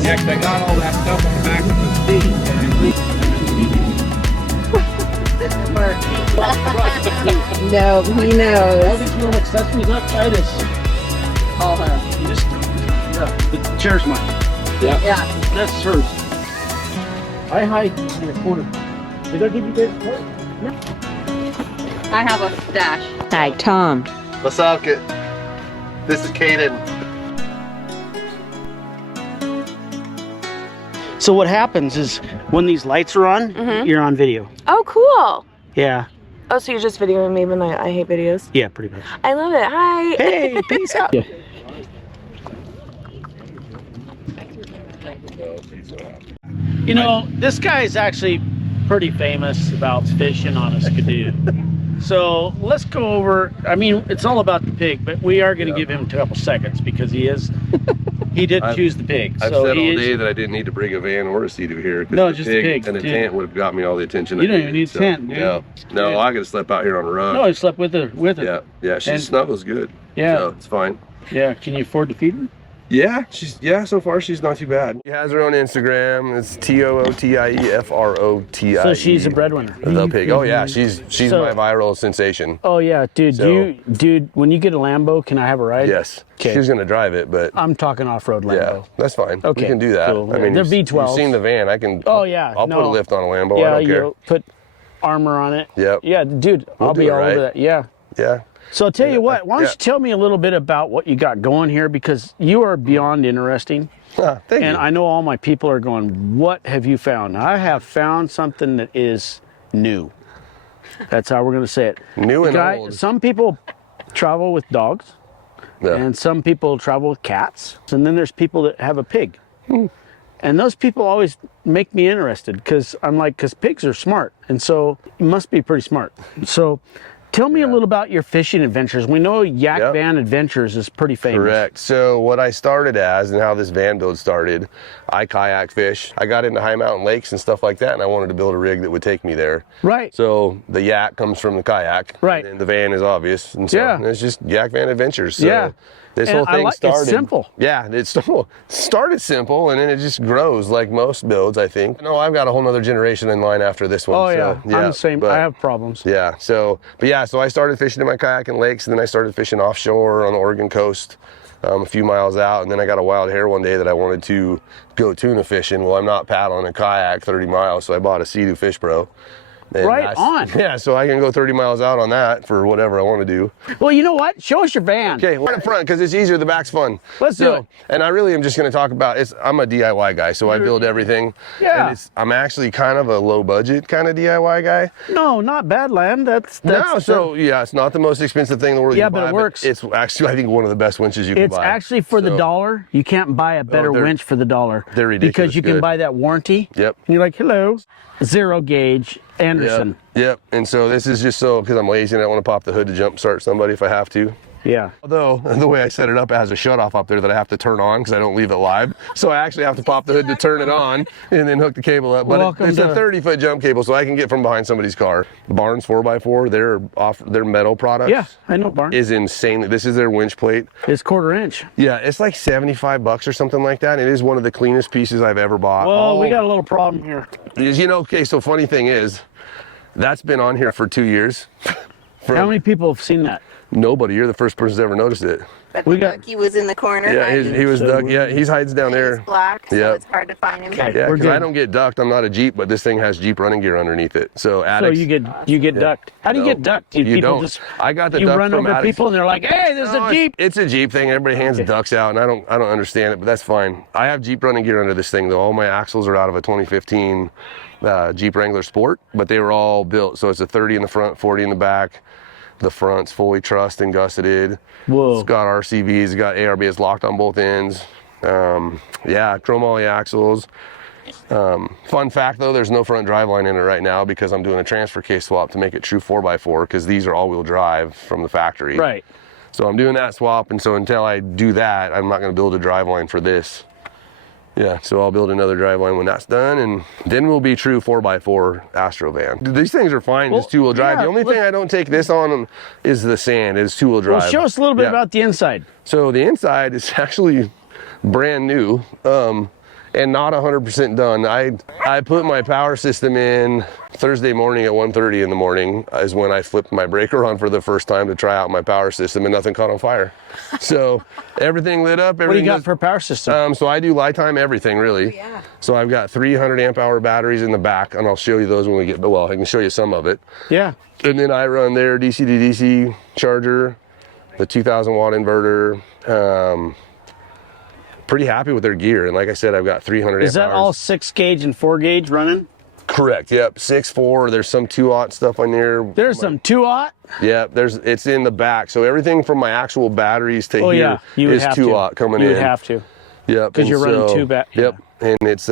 Yeah, 'cause I got all that stuff on the back of the seat. No, he All knows. these little accessories up, try this. All her. The chair's mine. Yeah. That's hers. I hide in the corner. Did I give you guys a point? I have a stash. Hi, Tom. What's up, kid? This is Kaden. So what happens is when these lights are on, you're on video. Oh, cool. Yeah. Oh, so you're just videoing me when I hate videos? Yeah, pretty much. I love it. Hi. Hey, peace out. Yeah. You know, this guy is actually pretty famous about fishing on a Skidoo. So let's go over, I mean, it's all about the pig, but we are going to give him a couple seconds because he did choose the pig. I've so said all day that I didn't need to bring a van or a Sea-Doo here. No, just a pig. And a tent would have got me all the attention. You don't even need a tent, dude. No, I could have slept out here on a rug. No, I slept with her. Yeah, she snuggles good. Yeah. So it's fine. Yeah, can you afford to feed her? Yeah, so far she's not too bad. She has her own Instagram. It's TOOTIEFROTIE. So she's a breadwinner. The pig. Oh yeah, she's So- my viral sensation. Oh yeah, dude. So- Dude, when you get a Lambo, can I have a ride? Yes. Okay. She's gonna drive it, but I'm talking off-road Lambo. yeah, that's fine. Okay, We can do that. cool. I mean, They're you've V12s. seen the van. I can. Oh yeah. I'll put a lift on a Lambo. Yeah, I don't care. you'll put armor on it. Yep. Yeah, dude. I'll do be it, all right? over that. Yeah. Yeah. So I'll tell you what. Why don't yeah. you tell me a little bit about what you got going here, because you are beyond interesting. Thank and you. I know all my people are going, what have you found? I have found something that is new. That's how we're going to say it. New and old. Some people travel with dogs, and some people travel with cats, and then there's people that have a pig. And those people always make me interested, because I'm like, because pigs are smart, and so you must be pretty smart. So tell me a little about your fishing adventures. We know Yak Van Adventures is pretty famous. Correct. So what I started as and how this van build started, I kayak fish. I got into high mountain lakes and stuff like that, and I wanted to build a rig that would take me there. Right. So the Yak comes from the kayak. Right. And the van is obvious. And so it's just Yak Van Adventures. So this And whole thing started. It's simple. Yeah, it started simple, and then it just grows like most builds, I think. No, I've got a whole nother generation in line after this one. Oh so, I'm the same. but- I have problems. Yeah, so I started fishing in my kayak in lakes, and then I started fishing offshore on the Oregon coast, a few miles out, and then I got a wild hair one day that I wanted to go tuna fishing. Well, I'm not paddling a kayak 30 miles, so I bought a Sea-Doo Fish Pro. And Right on. Yeah, so I can go 30 miles out on that for whatever I want to do. Well, you know what? Show us your van. Okay, right up front, because it's easier, the back's fun. Let's do it. And I really am just going to talk about, I'm a DIY guy, so I build everything. Yeah. And I'm actually kind of a low budget kind of DIY guy. No, not Badland. That's it's not the most expensive thing in the world. Yeah, you can but buy, it works. It's actually, I think, one of the best winches you can It's buy. actually for the $1. You can't buy a better they're- winch for the $1. they're ridiculous Because you can good. buy that warranty. Yep. And you're like, hello, 0 gauge Anderson. Yep. And so this is just so because I'm lazy and I don't want to pop the hood to jump start somebody if I have to. Yeah. Although the way I set it up, it has a shutoff up there that I have to turn on because I don't leave it live. So I actually have to pop the hood to turn it on and then hook the cable up. But it's a 30-foot jump cable, so I can get from behind somebody's car. Barnes 4x4, their metal product. Yeah, I know Barnes. Is insane. This is their winch plate. It's 1/4 inch. Yeah, it's like $75 or something like that. It is one of the cleanest pieces I've ever bought. Well, we got a little problem here. Okay, so funny thing is, that's been on here for 2 years. How many people have seen that? Nobody. You're the first person who's ever noticed it. But the ducky was in the corner. Yeah, he was ducked. Yeah, he hides down there. He's black, so it's hard to find him. Yeah, because I don't get ducked. I'm not a Jeep, but this thing has Jeep running gear underneath it. So Anex. So you get ducked. How do you get ducked? You don't. I got the you duck run from over Anex. people and they're like, "Hey, there's a Jeep." It's a Jeep thing. Everybody hands ducks out, and I don't understand it, but that's fine. I have Jeep running gear under this thing though. All my axles are out of a 2015 Jeep Wrangler Sport, but they were all built. So it's a 30 in the front, 40 in the back. The front's fully trussed and gusseted. Whoa. It's got RCVs, it's got ARB, it's locked on both ends. Yeah, chromoly axles. Fun fact though, there's no front driveline in it right now because I'm doing a transfer case swap to make it true 4x4 because these are all-wheel drive from the factory. Right. So I'm doing that swap, and so until I do that, I'm not going to build a driveline for this. Yeah, so I'll build another driveline when that's done, and then we'll be true 4x4 Astro van. These things are fine, just two-wheel drive. The only thing I don't take this on is the sand, is two-wheel drive. Well, show us a little bit about the inside. So the inside is actually brand new and not 100% done. I put my power system in Thursday morning at 1:30 in the morning is when I flipped my breaker on for the first time to try out my power system, and nothing caught on fire. So everything lit up. What do you got for a power system? So I do lifetime everything, really. Oh, yeah. So I've got 300 amp hour batteries in the back, and I'll show you those when we get, well, I can show you some of it. Yeah. And then I run their DC to DC charger, the 2000 watt inverter. Pretty happy with their gear, and like I said, I've got 300 Is amp that hours. all 6 gauge and 4 gauge running? Correct. Yep. 6.4. There's some 2-aught stuff on there. There's some 2-aught. Yeah. It's in the back. So everything from my actual batteries to here is 2-aught coming in. You would have to. Yep. Because you're running 2 back. Yep. And it's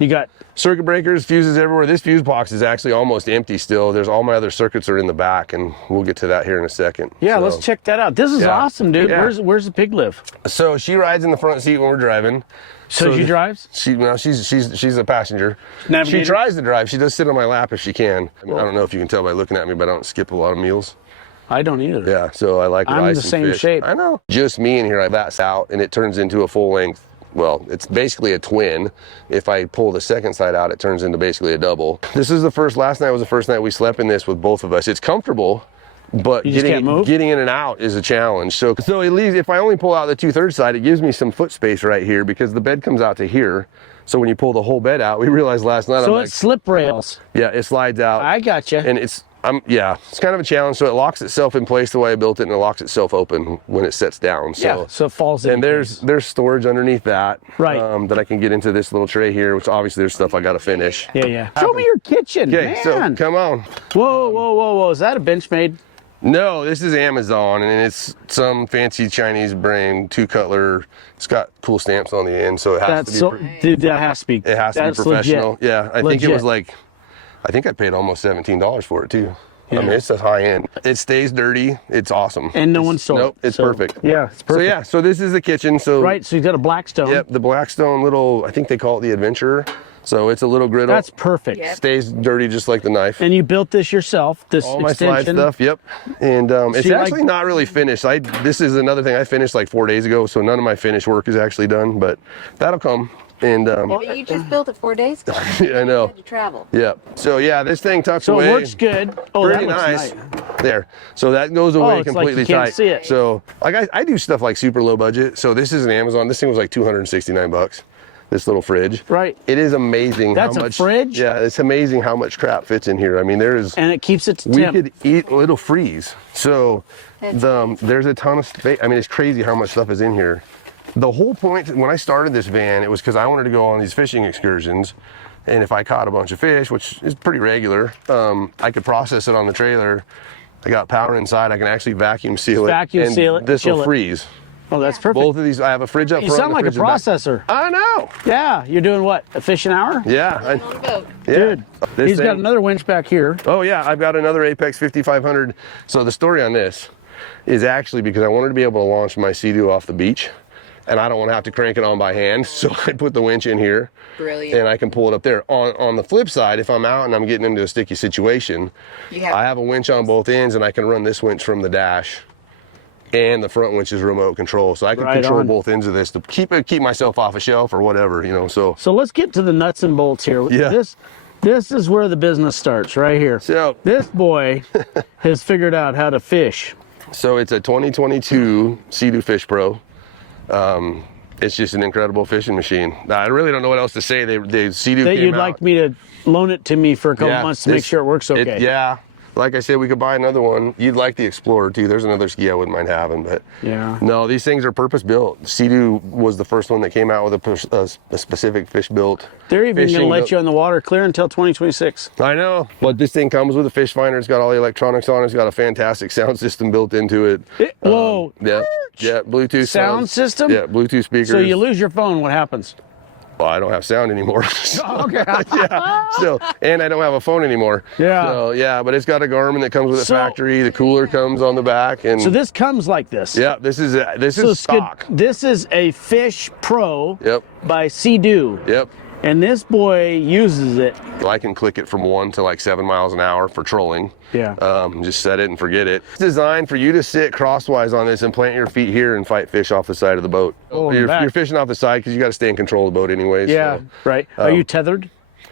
you got circuit breakers, fuses everywhere. This fuse box is actually almost empty still. There's all my other circuits are in the back, and we'll get to that here in a second. Yeah, so, let's check that out. This is awesome, dude. Yeah. Where's the pig live? So she rides in the front seat when we're driving. So she drives? She's a passenger. Navigator? She tries to drive. She does sit on my lap if she can. I don't know if you can tell by looking at me, but I don't skip a lot of meals. I don't either. Yeah, so I like I'm rice the and same fish. shape. I know. Just me in here, that's out, and it turns into a full length. Well, it's basically a twin. If I pull the second side out, it turns into basically a double. Last night was the first night we slept in this with both of us. It's comfortable, but getting in and out is a challenge. So at least if I only pull out the 2/3 side, it gives me some foot space right here because the bed comes out to here. So when you pull the whole bed out, we realized last night. So it's slip rails. Yeah, it slides out. I gotcha. And it's kind of a challenge. So it locks itself in place the way I built it, and it locks itself open when it sets down. So, so it falls in. And there's storage underneath that. Right. That I can get into this little tray here, which obviously there's stuff I got to finish. Yeah. Show me your kitchen, Okay, so come on. Whoa. Is that a Benchmade? No, this is Amazon, and it's some fancy Chinese brand 2-cutler. It's got cool stamps on the end, so it has to be. Dude, that has to be. It has to be professional. Legit. Yeah, I think it was I think I paid almost $17 for it too. Yeah. I mean, it's a high end. It stays dirty. It's awesome. And no one stole it. Nope, it's perfect. Yeah, it's perfect. So this is the kitchen. So right, so you got a Blackstone. Yep, the Blackstone little, I think they call it the Adventurer. So it's a little griddle. That's perfect. Yep. Stays dirty just like the knife. And you built this yourself, this all my extension. slide stuff, yep. And it's actually not really finished. This is another thing I finished like 4 days ago, so none of my finished work is actually done, but that'll come. And but you just built it 4 days ago. Yeah, I know. You had to travel. Yeah. So yeah, this thing tucks away. So it works good. Oh, pretty that nice. looks There. So that goes away it's completely like you can't tight. See it. So like I do stuff like super low budget. So this is an Amazon. This thing was like $269. This little fridge. Right. It is amazing how much. That's a fridge? Yeah, it's amazing how much crap fits in here. I mean, and it keeps it to we temp. could eat, it'll freeze. So there's a ton of space. I mean, it's crazy how much stuff is in here. The whole point when I started this van, it was because I wanted to go on these fishing excursions, and if I caught a bunch of fish, which is pretty regular, I could process it on the trailer. I got power inside. I can actually vacuum seal it. This will freeze. Oh, that's perfect. Both of these, I have a fridge up front. You sound like a processor. I know. Yeah, you're doing what? A fish an hour? Yeah. Dude, he's got another winch back here. Oh yeah, I've got another Apex 5500. So the story on this is actually because I wanted to be able to launch my Sea-Doo off the beach, and I don't want to have to crank it on by hand, so I put the winch in here. Brilliant. And I can pull it up there. On the flip side, if I'm out and I'm getting into a sticky situation, I have a winch on both ends, and I can run this winch from the dash. And the front winch is remote control, so I can control both ends of this to keep myself off a shelf or whatever, So let's get to the nuts and bolts here. Yeah. This is where the business starts, right here. So this boy has figured out how to fish So it's a 2022 Sea-Doo Fish Pro. It's just an incredible fishing machine. I really don't know what else to say. They Sea-Doo that came you'd out. like me to loan it to me for a couple months to make sure it works okay. Yeah. Like I said, we could buy another one. You'd like the Explorer too. There's another ski I wouldn't mind having, but yeah. No, these things are purpose built. Sea-Doo was the first one that came out with a specific fish built. They're even going to let you on the water clear until 2026. I know, but this thing comes with a fish finder. It's got all the electronics on it. It's got a fantastic sound system built into it. Whoa. Yeah, Bluetooth sound system. Yeah, Bluetooth speakers. So you lose your phone, what happens? Well, I don't have sound anymore. Okay. Yeah. So, and I don't have a phone anymore. Yeah. So, yeah, but it's got a Garmin that comes with a factory. The cooler comes on the back, and so this comes like this. Yeah, this is stock. This is a Fish Pro. Yep. By Sea-Doo. Yep. And this boy uses it. I can click it from 1 to like 7 miles an hour for trolling. Yeah. Just set it and forget it. It's designed for you to sit crosswise on this and plant your feet here and fight fish off the side of the boat. Oh, you're fishing off the side because you got to stay in control of the boat anyways. Yeah, so, right. Are you tethered?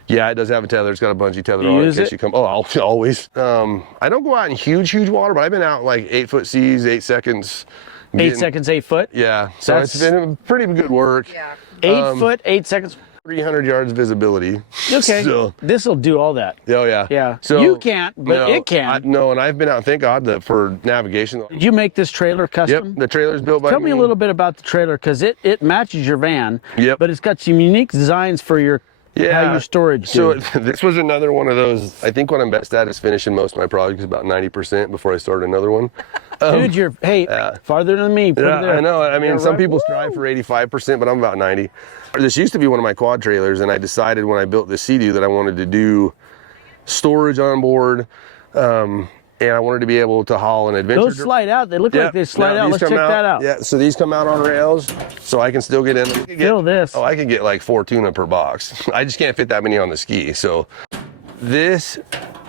Yeah, it does have a tether. It's got a bungee tether You on it in use case it? you come. Oh, I'll always. I don't go out in huge water, but I've been out like 8-foot seas, 8 seconds. 8 seconds, 8 foot? Yeah, so it's been pretty good work. Yeah. 8 foot, 8 seconds. 300 yards visibility. Okay. So, this will do all that. Oh yeah. Yeah. So you can't, but it can. No, and I've been out. Thank God for navigation. Did you make this trailer custom? Yep. The trailer's built by Tell me a little bit about the trailer because it matches your van. Yep. But it's got some unique designs for your how your storage. So this was another one of those. I think what I'm best at is finishing most of my projects about 90% before I start another one. Dude, you're farther than me. Put it there. I know. I mean, some right. people strive for 85%, but I'm about 90. This used to be one of my quad trailers, and I decided when I built this Sea-Doo that I wanted to do storage on board, and I wanted to be able to haul an adventure. Those slide out. They look like they slide out. Let's check that out. Yeah, so these come out on rails, so I can still get in. Feel this. Oh, I can get like 4 tuna per box. I just can't fit that many on the ski. So this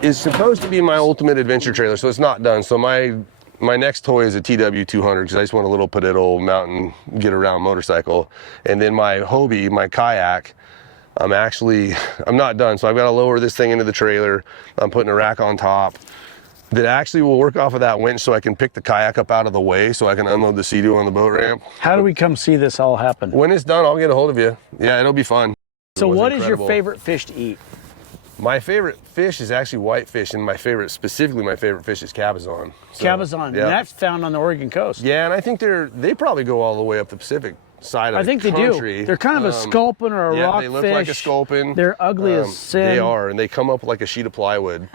is supposed to be my ultimate adventure trailer, so it's not done. So my next toy is a TW 200 because I just want a little pedal mountain get around motorcycle. And then my Hobie, my kayak, I'm not done. So I've got to lower this thing into the trailer. I'm putting a rack on top that actually will work off of that winch so I can pick the kayak up out of the way so I can unload the Sea-Doo on the boat ramp. How do we come see this all happen? When it's done, I'll get a hold of you. Yeah, it'll be fun. So what is your favorite fish to eat? My favorite fish is actually whitefish, and specifically my favorite fish is cabezon. So, cabezon, yeah. And that's found on the Oregon coast. Yeah, and I think they probably go all the way up the Pacific side of the country. I think they do. They're kind of a sculpin or a rockfish. They look like a sculpin. They're ugly as sin. They are, and they come up like a sheet of plywood.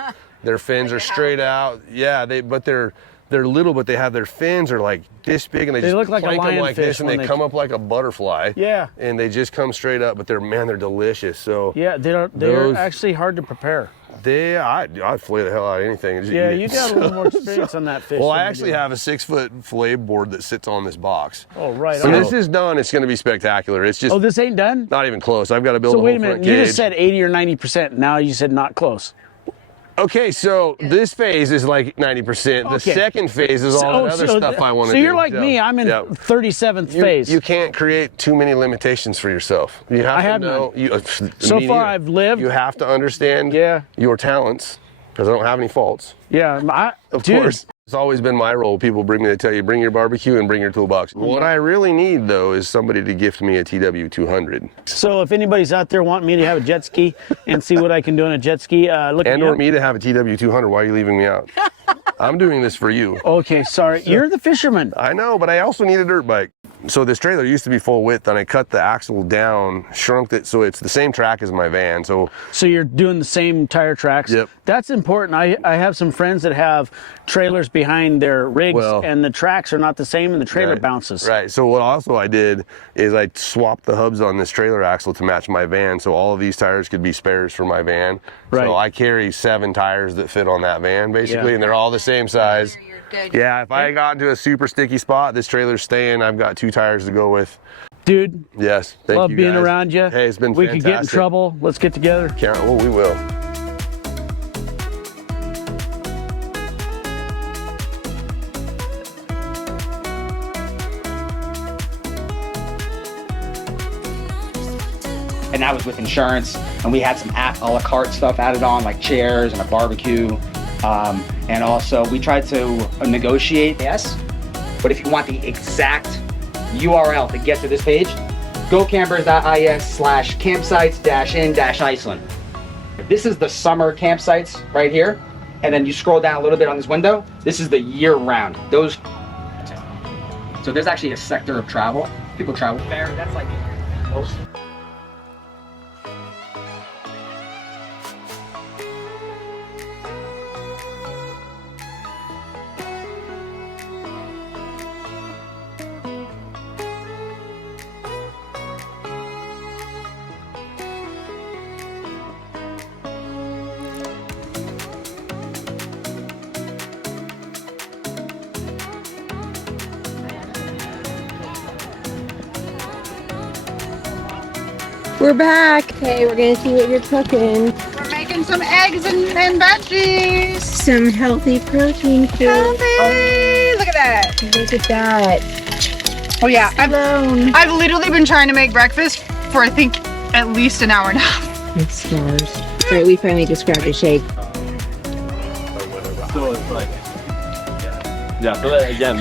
Their fins are straight out. Yeah, but they're little, but they have their fins are like this big, and they just look like plank a them like this, and when they come up like a butterfly. Yeah. And they just come straight up, but they're delicious. So yeah, they're actually hard to prepare. I'd fillet the hell out of anything. Yeah, you got a little more experience on that fish. Well, I actually have a 6-foot fillet board that sits on this box. Oh, right. When this is done, it's going to be spectacular. It's just. Oh, this ain't done? Not even close. I've got to build a whole front cage. So wait a minute, you just said 80 or 90%. Now you said not close. Okay, so this phase is like 90%. The second phase is all that other stuff I want to do. So you're like me. I'm in 37th phase. You can't create too many limitations for yourself. You have to know. So far, I've lived. You have to understand your talents, because I don't have any faults. Yeah, of course. It's always been my role. People they tell you, bring your barbecue and bring your toolbox. What I really need, though, is somebody to gift me a TW 200. So if anybody's out there wanting me to have a jet ski and see what I can do on a jet ski, look at me. Or me to have a TW 200, why are you leaving me out? I'm doing this for you. Okay, sorry. You're the fisherman. I know, but I also need a dirt bike. So this trailer used to be full width, and I cut the axle down, shrunk it, so it's the same track as my van. So you're doing the same tire tracks? Yep. That's important. I have some friends that have trailers behind their rigs, and the tracks are not the same, and the trailer bounces. Right. So what I did is I swapped the hubs on this trailer axle to match my van, so all of these tires could be spares for my van. Right. So I carry 7 tires that fit on that van, basically, and they're all the same size. Yeah, if I got into a super sticky spot, this trailer's staying. I've got 2 tires to go with. Dude. Yes, thank you. Love being around you. Hey, it's been fantastic. We could get in trouble. Let's get together. Oh, we will. And that was with insurance, and we had some a la carte stuff added on, like chairs and a barbecue. And also we tried to negotiate, yes, but if you want the exact URL to get to this page, gocampers.is/campsites-in-Iceland. This is the summer campsites right here. And then you scroll down a little bit on this window. This is the year round. So there's actually a sector of travel. People travel there. That's like most. We're back. Okay, we're gonna see what you're cooking. We're making some eggs and veggies. Some healthy protein food. Healthy! Look at that. Look at that. Oh yeah, I've literally been trying to make breakfast for I think at least an hour now. It's stars. All right, we finally just grabbed a shake. So it's like, yeah, so that, again,